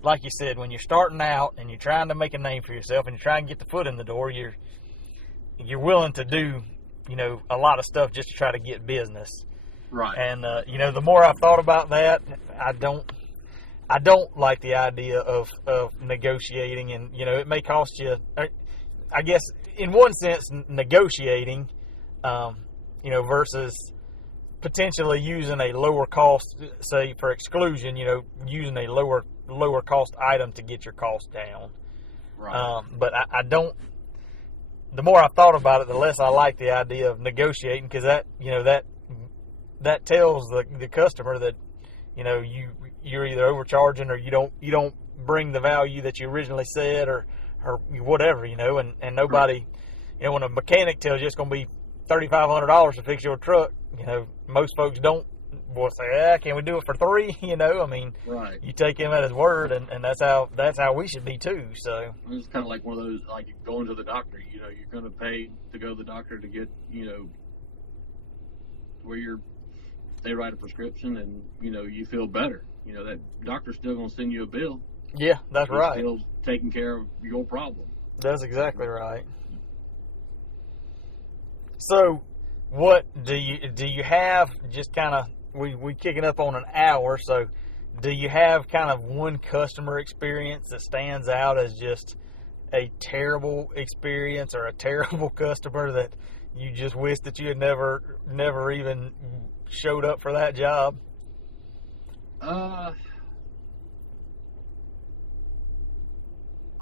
like you said, when you're starting out and you're trying to make a name for yourself and you're trying to get the foot in the door, you're willing to do a lot of stuff just to try to get business. Right. And the more I've thought about that, I don't like the idea of negotiating, and it may cost you. I guess in one sense, negotiating, versus potentially using a lower cost, say for exclusion, using a lower cost item to get your cost down. Right. But I don't. The more I thought about it, the less I like the idea of negotiating, because that tells the customer that you're either overcharging or you don't bring the value that you originally said or whatever, and nobody, when a mechanic tells you it's going to be $3,500 to fix your truck, most folks don't say, can we do it for $3? Right. You take him at his word, and that's how we should be too. So it's kind of like one of those, like going to the doctor. You're going to pay to go to the doctor to get, where they write a prescription and you feel better. That doctor's still going to send you a bill. Yeah, that's right. Still taking care of your problem. That's exactly right. So, what do you have? Just kind of we kicking up on an hour. So, do you have kind of one customer experience that stands out as just a terrible experience, or a terrible customer that you just wish that you had never even showed up for that job?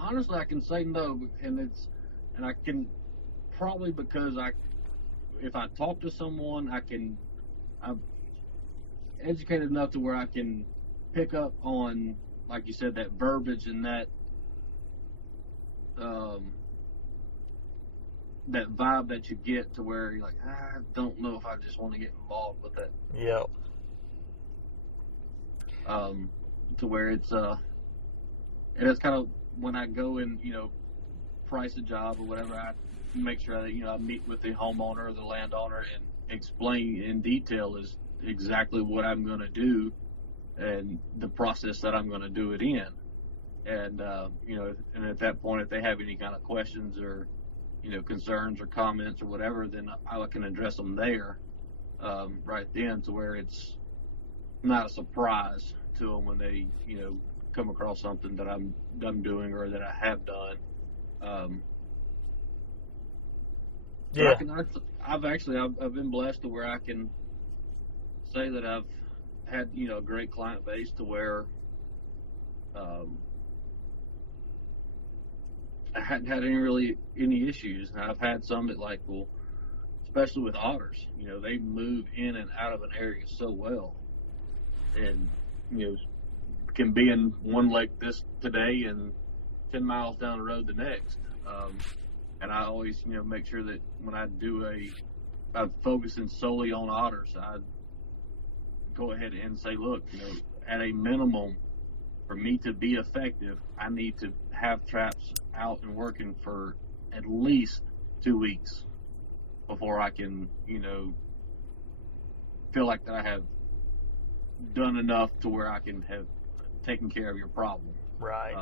Honestly, I can say no, and I can probably, because if I talk to someone, I'm educated enough to where I can pick up on, like you said, that verbiage and that vibe that you get, to where you're like, I don't know if I just want to get involved with that. Yep. To where it's and it's kind of, when I go and price a job or whatever, I make sure that I meet with the homeowner or the landowner and explain in detail is exactly what I'm going to do and the process that I'm going to do it in. And and at that point, if they have any kind of questions or concerns or comments or whatever, then I can address them there right then, to where it's not a surprise to them when they come across something that I'm doing or that I have done. Yeah. I've been blessed to where I can say that I've had a great client base, to where I hadn't had any issues. And I've had some that, especially with otters, they move in and out of an area so well, and can be in one lake this today and 10 miles down the road the next. And I always make sure that when I'm focusing solely on otters, I go ahead and say, look, at a minimum, for me to be effective, I need to have traps out and working for at least 2 weeks before I can, feel like that I have done enough to where I can have taken care of your problem. Right.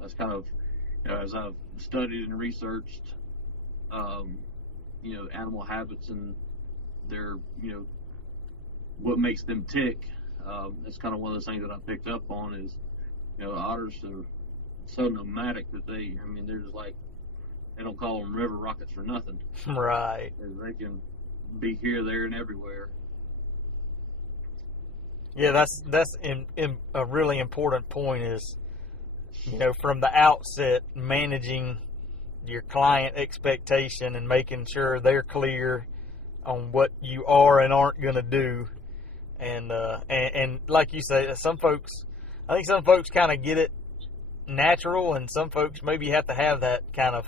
That's kind of, as I've studied and researched, animal habits and their, what makes them tick. It's kind of one of those things that I picked up on is, otters are so nomadic that they're just like, they don't call them river rockets for nothing. Right. They can be here, there, and everywhere. Yeah, that's a really important point is, from the outset, managing your client expectation and making sure they're clear on what you are and aren't going to do. And like you say, I think some folks kind of get it natural, and some folks maybe have to have that kind of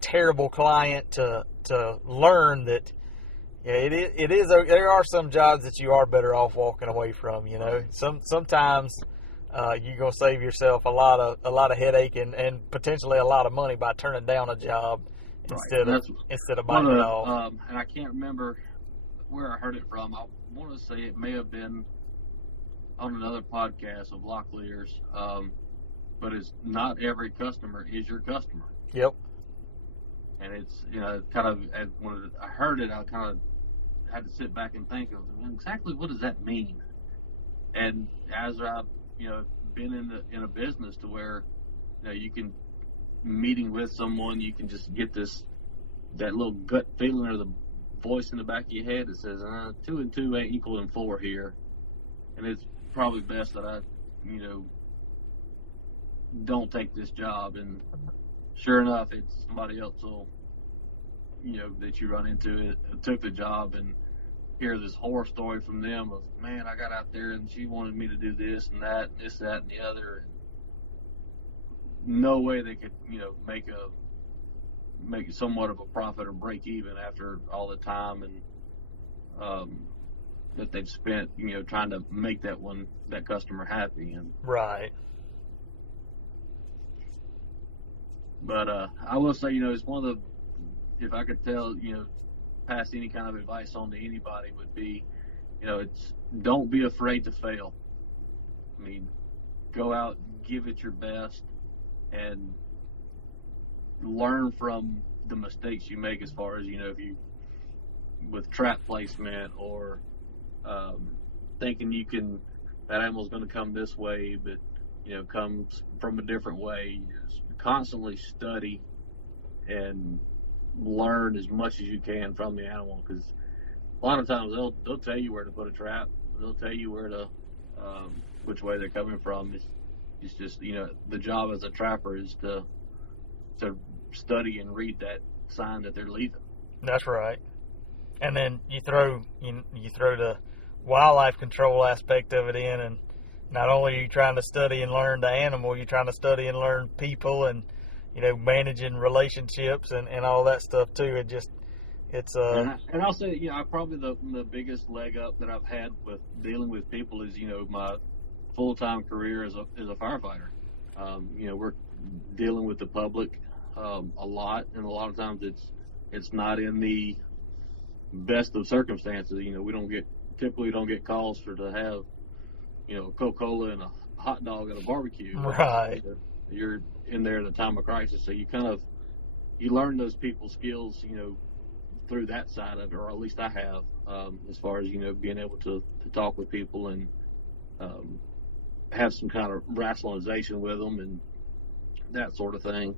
terrible client to learn that. Yeah, it is. There are some jobs that you are better off walking away from. You know, sometimes you're gonna save yourself a lot of headache and potentially a lot of money by turning down a job instead of biting it off. And I can't remember where I heard it from. I want to say it may have been on another podcast of Locklears, but it's not every customer is your customer. Yep. And it's, kind of, when I heard it, I kind of had to sit back and think of exactly what does that mean. And as I've, been in a business to where, you can meeting with someone, you can just get that little gut feeling or the voice in the back of your head that says, 2 and 2 ain't equaling 4 here. And it's probably best that I, don't take this job. And sure enough, it's somebody else will, that you run into it, took the job and hear this horror story from them of, man, I got out there and she wanted me to do this and that, and this, that, and the other. And no way they could, make somewhat of a profit or break even after all the time and that they've spent, trying to make that customer happy. And right. But I will say, it's one of the, if I could tell, pass any kind of advice on to anybody would be, it's don't be afraid to fail. I mean, go out, give it your best, and learn from the mistakes you make as far as, if you, with trap placement or thinking that animal's going to come this way, but, comes from a different way. Just constantly study and learn as much as you can from the animal, because a lot of times they'll tell you where to put a trap. They'll tell you where to which way they're coming from. It's just the job as a trapper is to study and read that sign that they're leaving. That's right. And then you throw the wildlife control aspect of it in, and not only are you trying to study and learn the animal, you're trying to study and learn people and managing relationships and all that stuff too. And I'll say, probably the biggest leg up that I've had with dealing with people is, my full-time career as a firefighter. We're dealing with the public a lot, and a lot of times it's not in the best of circumstances. We typically don't get calls to have, Coca-Cola and a hot dog at a barbecue. Right. You're in there at a time of crisis, so you learn those people skills, through that side of it, or at least I have, as far as being able to talk with people and have some kind of rationalization with them and that sort of thing.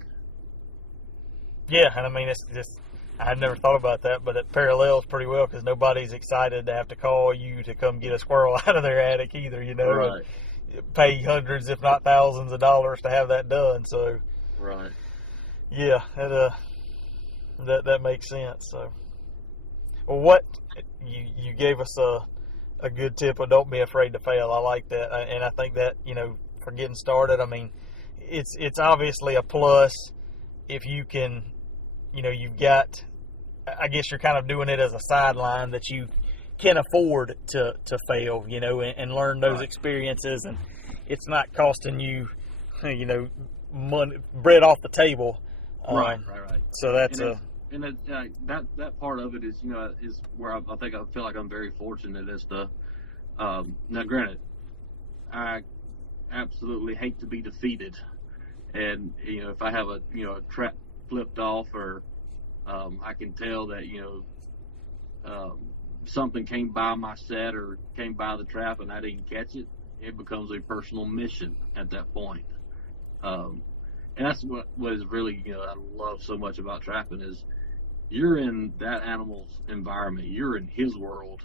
Yeah, and I mean, it's just, I had never thought about that, but it parallels pretty well, because nobody's excited to have to call you to come get a squirrel out of their attic either, Right. Pay hundreds, if not thousands of dollars to have that done. So, right. Yeah, that makes sense. So, well, what you gave us a good tip of don't be afraid to fail. I like that, and I think that for getting started, I mean, it's obviously a plus if you can, you've got. I guess you're kind of doing it as a sideline that you can afford to fail, and learn those experiences, and it's not costing you, money, bread off the table. Right. So that's that part of it is, is where I feel like I'm very fortunate as to, now granted, I absolutely hate to be defeated, and if I have a trap flipped off, or I can tell that something came by my set or came by the trap and I didn't catch it, it becomes a personal mission at that point. And that's what is really, I love so much about trapping is you're in that animal's environment, you're in his world,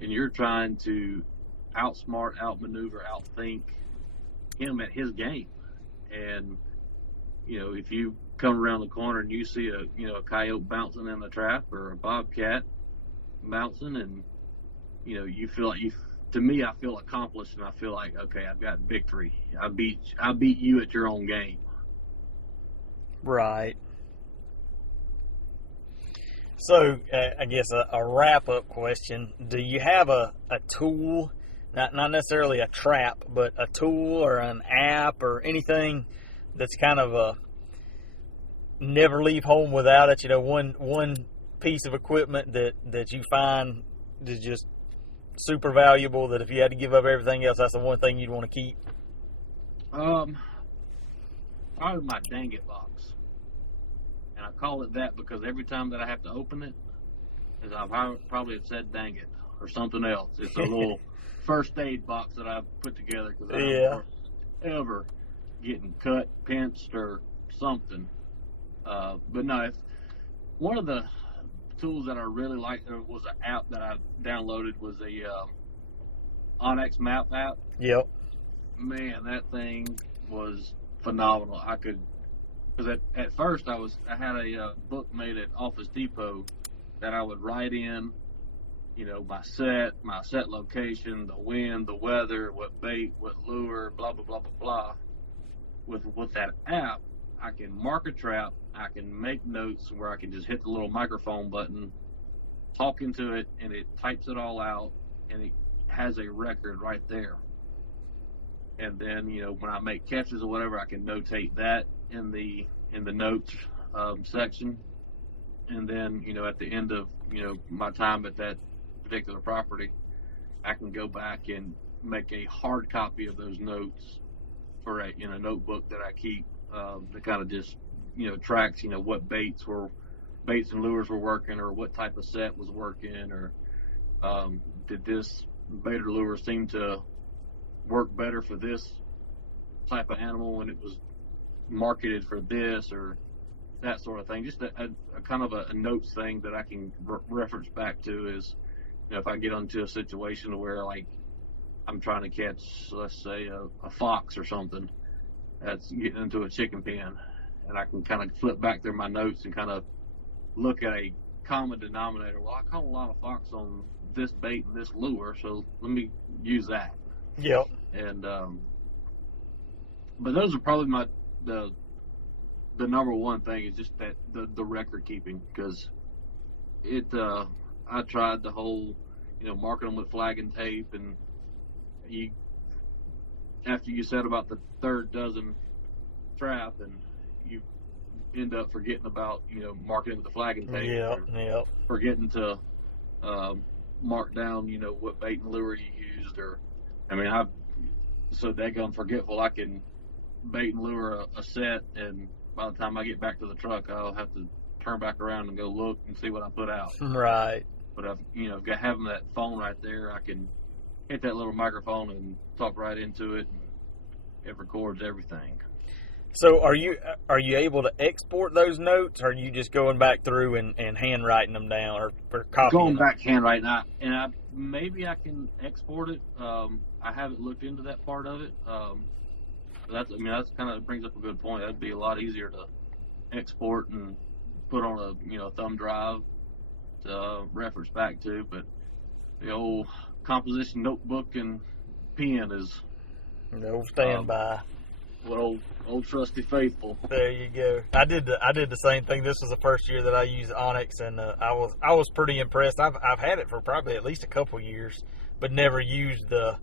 and you're trying to outsmart, outmaneuver, outthink him at his game. And if you come around the corner and you see a coyote bouncing in the trap, or a bobcat bouncing, and you feel like to me, I feel accomplished, and I feel like, okay, I've got victory. I beat you at your own game. Right. So, I guess a wrap-up question. Do you have a tool, not necessarily a trap, but a tool or an app or anything that's kind of a never leave home without it? You know, one piece of equipment that you find is just super valuable, that if you had to give up everything else, that's the one thing you'd want to keep? Probably my dang it box. And I call it that because every time that I have to open it, as I've probably have said dang it or something else. It's a little first aid box that I've put together because I don't ever getting cut, pinched, or something. But no, one of the tools that I really liked was an app that I downloaded was a Onyx map app. Yep. Man, that thing was phenomenal. Because at first I had a book made at Office Depot that I would write in, you know, my set location, the wind, the weather, what bait, what lure, blah blah blah blah blah. With that app, I can mark a trap, I can make notes where I can just hit the little microphone button, talk into it, and it types it all out, and it has a record right there. And then, you know, when I make catches or whatever, I can notate that in the notes section. And then, you know, at the end of, you know, my time at that particular property, I can go back and make a hard copy of those notes for a notebook that I keep that kind of just, you know, tracks, you know, what baits and lures were working, or what type of set was working, or did this bait or lure seem to work better for this type of animal when it was marketed for this, or that sort of thing. Just a kind of a notes thing that I can reference back to is, you know, if I get into a situation where, like, I'm trying to catch, let's say, a fox or something that's getting into a chicken pen, and I can kind of flip back through my notes and kind of look at a common denominator. Well, I caught a lot of fox on this bait and this lure, so let me use that. Yep. And but those are probably the number one thing is just that the record keeping, because I tried the whole, you know, marking them with flag and tape, and after you said about the third dozen trap, and you end up forgetting about, you know, marking with the flag and tape. Yep. Forgetting to mark down, you know, what bait and lure you used, or I mean, I'm so daggone forgetful. I can bait and lure a set, and by the time I get back to the truck, I'll have to turn back around and go look and see what I put out. Right. But having that phone right there, I can hit that little microphone and talk right into it, and it records everything. So are you able to export those notes, or are you just going back through and handwriting them down, or copying Going them? back handwriting, maybe I can export it. I haven't looked into that part of it. That's kind of brings up a good point. That'd be a lot easier to export and put on a thumb drive to reference back to. But the old composition notebook and pen is No standby. what old trusty faithful. There you go. I did the same thing. This was the first year that I used Onyx, and I was pretty impressed. I've had it for probably at least a couple years, but never used the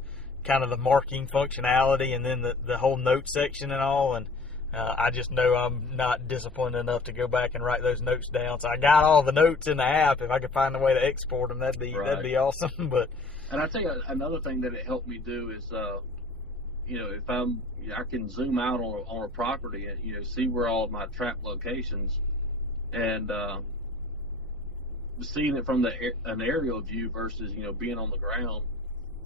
kind of the marking functionality, and then the whole note section and all. And I just know I'm not disciplined enough to go back and write those notes down. So I got all the notes in the app. If I could find a way to export them, that'd be awesome. But and I tell you another thing that it helped me do is, if I can zoom out on a property and see where all of my trap locations, and seeing it from an aerial view versus being on the ground.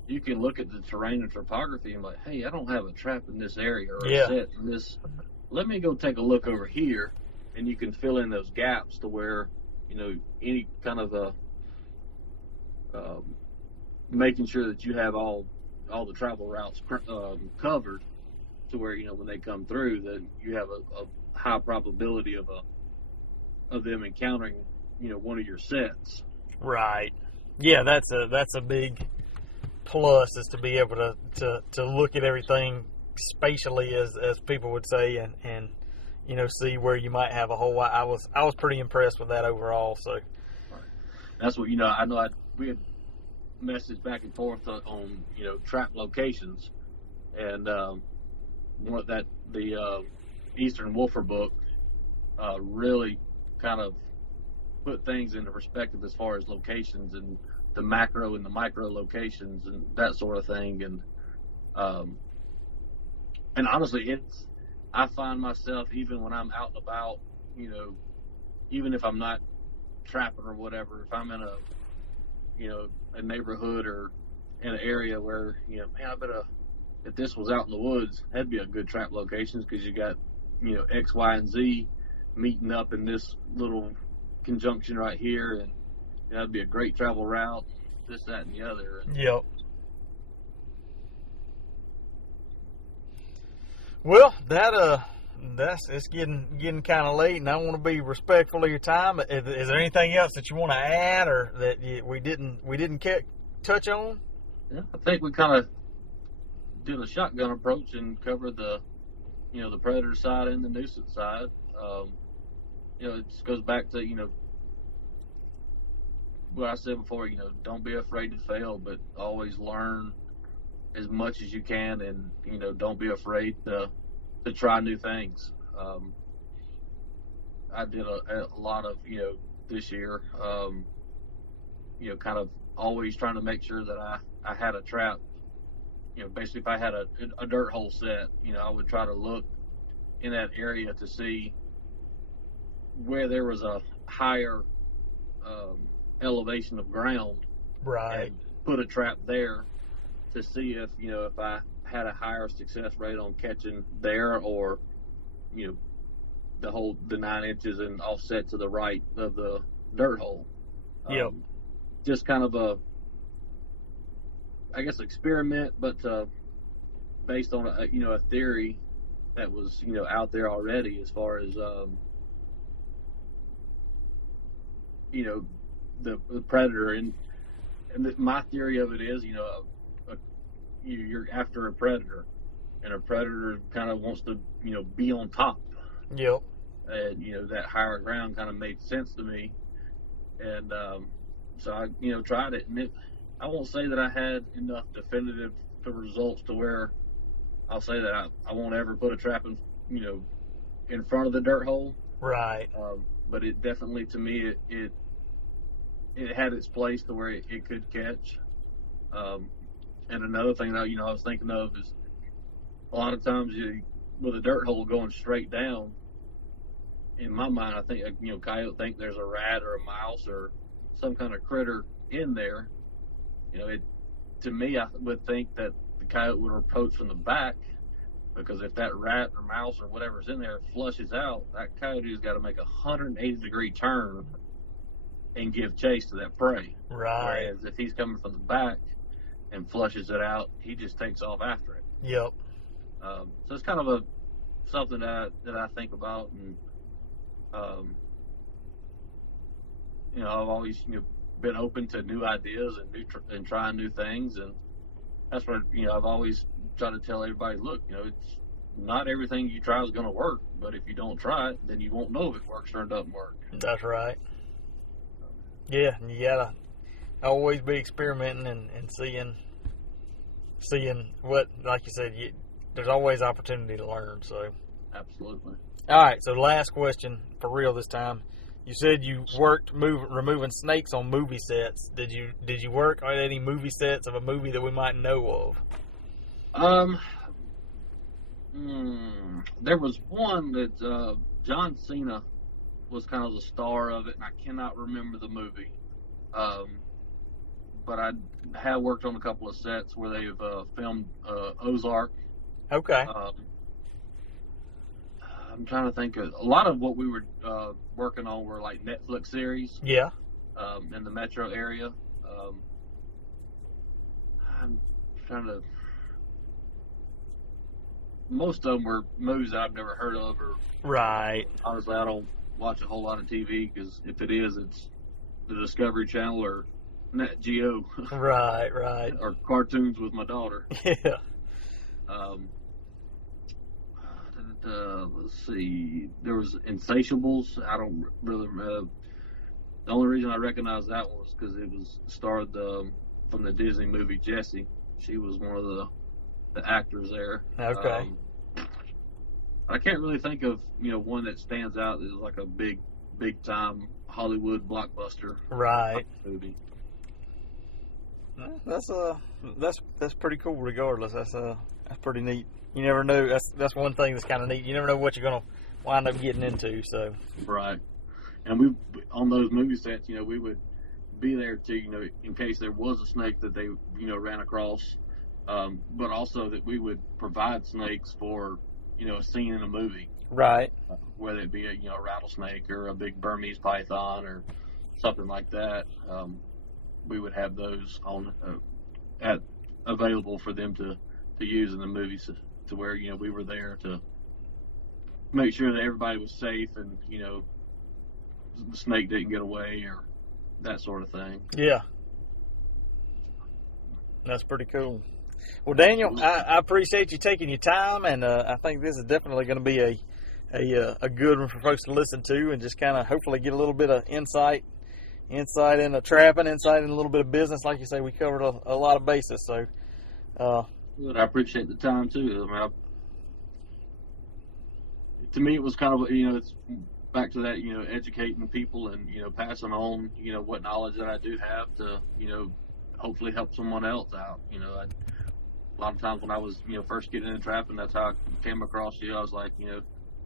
You can look at the terrain and topography and like, hey, I don't have a trap in this area or a set in this. Let me go take a look over here, and you can fill in those gaps to where any kind of making sure that you have all the travel routes covered, to where when they come through, that you have a high probability of them encountering one of your sets. Right. Yeah, that's a big plus, is to be able to look at everything spatially, as people would say, and see where you might have a hole. I was pretty impressed with that overall. So That's what I know. We had messaged back and forth on trap locations, and one that the Eastern Wolfer book really kind of put things into perspective as far as locations and the macro and the micro locations and that sort of thing. And honestly, I find myself, even when I'm out and about, even if I'm not trapping or whatever, if I'm in a neighborhood or in an area where, man, I bet if this was out in the woods, that'd be a good trap location, because you got, X, Y, and Z meeting up in this little conjunction right here, and that'd be a great travel route, this, that, and the other. Yep. Well, that's it's getting kind of late, and I want to be respectful of your time. Is there anything else that you want to add, or that we didn't touch on? Yeah, I think we kind of did a shotgun approach and covered the the predator side and the nuisance side. It just goes back to what I said before. Don't be afraid to fail, but always learn as much as you can, and don't be afraid to try new things. I did a lot of this year, kind of always trying to make sure that I had a trap. Basically, if I had a dirt hole set, I would try to look in that area to see where there was a higher elevation of ground, right, and put a trap there to see if if I had a higher success rate on catching there, or the 9 inches and offset to the right of the dirt hole. Yep. Just kind of I guess experiment, but based on a theory that was out there already, as far as the predator, and my theory of it is you're after a predator, and a predator kind of wants to be on top. Yep. And that higher ground kind of made sense to me, and so I tried it, and I won't say that I had enough definitive results to where I'll say that I won't ever put a trap in front of the dirt hole. Right. But it definitely, to me, it had its place to where it could catch. And another thing that I was thinking of is, a lot of times with a dirt hole going straight down, in my mind, I think coyote think there's a rat or a mouse or some kind of critter in there. To me, I would think that the coyote would approach from the back, because if that rat or mouse or whatever's in there flushes out, that coyote's got to make a 180-degree turn and give chase to that prey. Right. Whereas if he's coming from the back and flushes it out, he just takes off after it. Yep. So it's kind of something that I think about, and I've always been open to new ideas and trying new things, and that's what I've always tried to tell everybody. Look, it's not everything you try is going to work, but if you don't try it, then you won't know if it works or it doesn't work. That's right. Yeah, you gotta always be experimenting and seeing what, like you said, there's always opportunity to learn. So absolutely. All right, so last question for real this time. You said you worked removing snakes on movie sets. Did you work on any movie sets of a movie that we might know of? There was one that John Cena was kind of the star of it, and I cannot remember the movie. But I have worked on a couple of sets where they've filmed Ozark. Okay. I'm trying to think of a lot of what we were working on were like Netflix series. Yeah. In the metro area. I'm trying to. Most of them were movies that I've never heard of, or right. Honestly, I don't watch a whole lot of TV, because if it is, it's the Discovery Channel or Nat Geo. Right. Or cartoons with my daughter. Yeah. Let's see. There was Insatiables. I don't really. The only reason I recognized that one was because it was starred from the Disney movie Jessie. She was one of the actors there. Okay. I can't really think of one that stands out as like a big time Hollywood blockbuster Right. movie. That's pretty cool. Regardless, that's pretty neat. You never know. That's one thing that's kind of neat. You never know what you're gonna wind up getting into. So Right. And we on those movie sets, we would be there to in case there was a snake that they ran across, but also that we would provide snakes for a scene in a movie. right. Whether it be a rattlesnake or a big Burmese python or something like that, we would have those on available for them to use in the movies, to where we were there to make sure that everybody was safe and the snake didn't get away or that sort of thing. Yeah. That's pretty cool. Well, Daniel, I appreciate you taking your time, and I think this is definitely going to be a good one for folks to listen to, and just kind of hopefully get a little bit of insight into trapping, insight in a little bit of business. Like you say, we covered a lot of bases. So, Good. I appreciate the time too. I mean, to me, it was kind of it's back to that educating people and passing on what knowledge that I do have to hopefully help someone else out. A lot of times when I was first getting into trapping, that's how I came across you. I was like,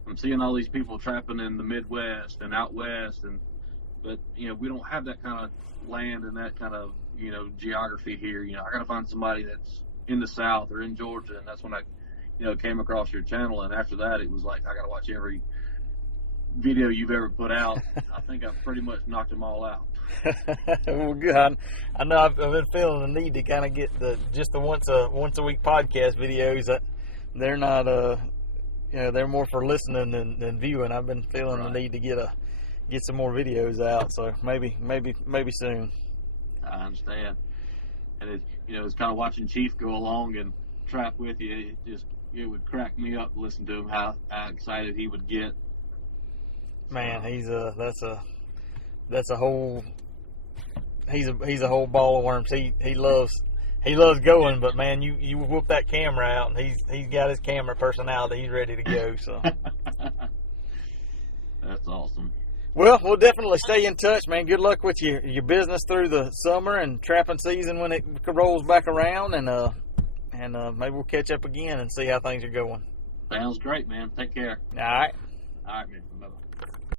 I'm seeing all these people trapping in the Midwest and out west, but we don't have that kind of land and that kind of geography here. I got to find somebody that's in the South or in Georgia, and that's when I came across your channel. And after that, it was like I got to watch every video you've ever put out. I think I've pretty much knocked them all out. Well, good. I know I've been feeling the need to kind of get the once a week podcast videos. That they're not they're more for listening than viewing. I've been feeling the need to get some more videos out. So maybe soon. I understand. And it's kind of watching Chief go along and trap with you. It would crack me up to listen to him, how excited he would get. Man, that's a whole ball of worms. He loves going, but man, you whoop that camera out, and he's got his camera personality. He's ready to go. So that's awesome. Well, we'll definitely stay in touch, man. Good luck with your business through the summer and trapping season when it rolls back around, and maybe we'll catch up again and see how things are going. Sounds great, man. Take care. All right. All right, man. Bye-bye.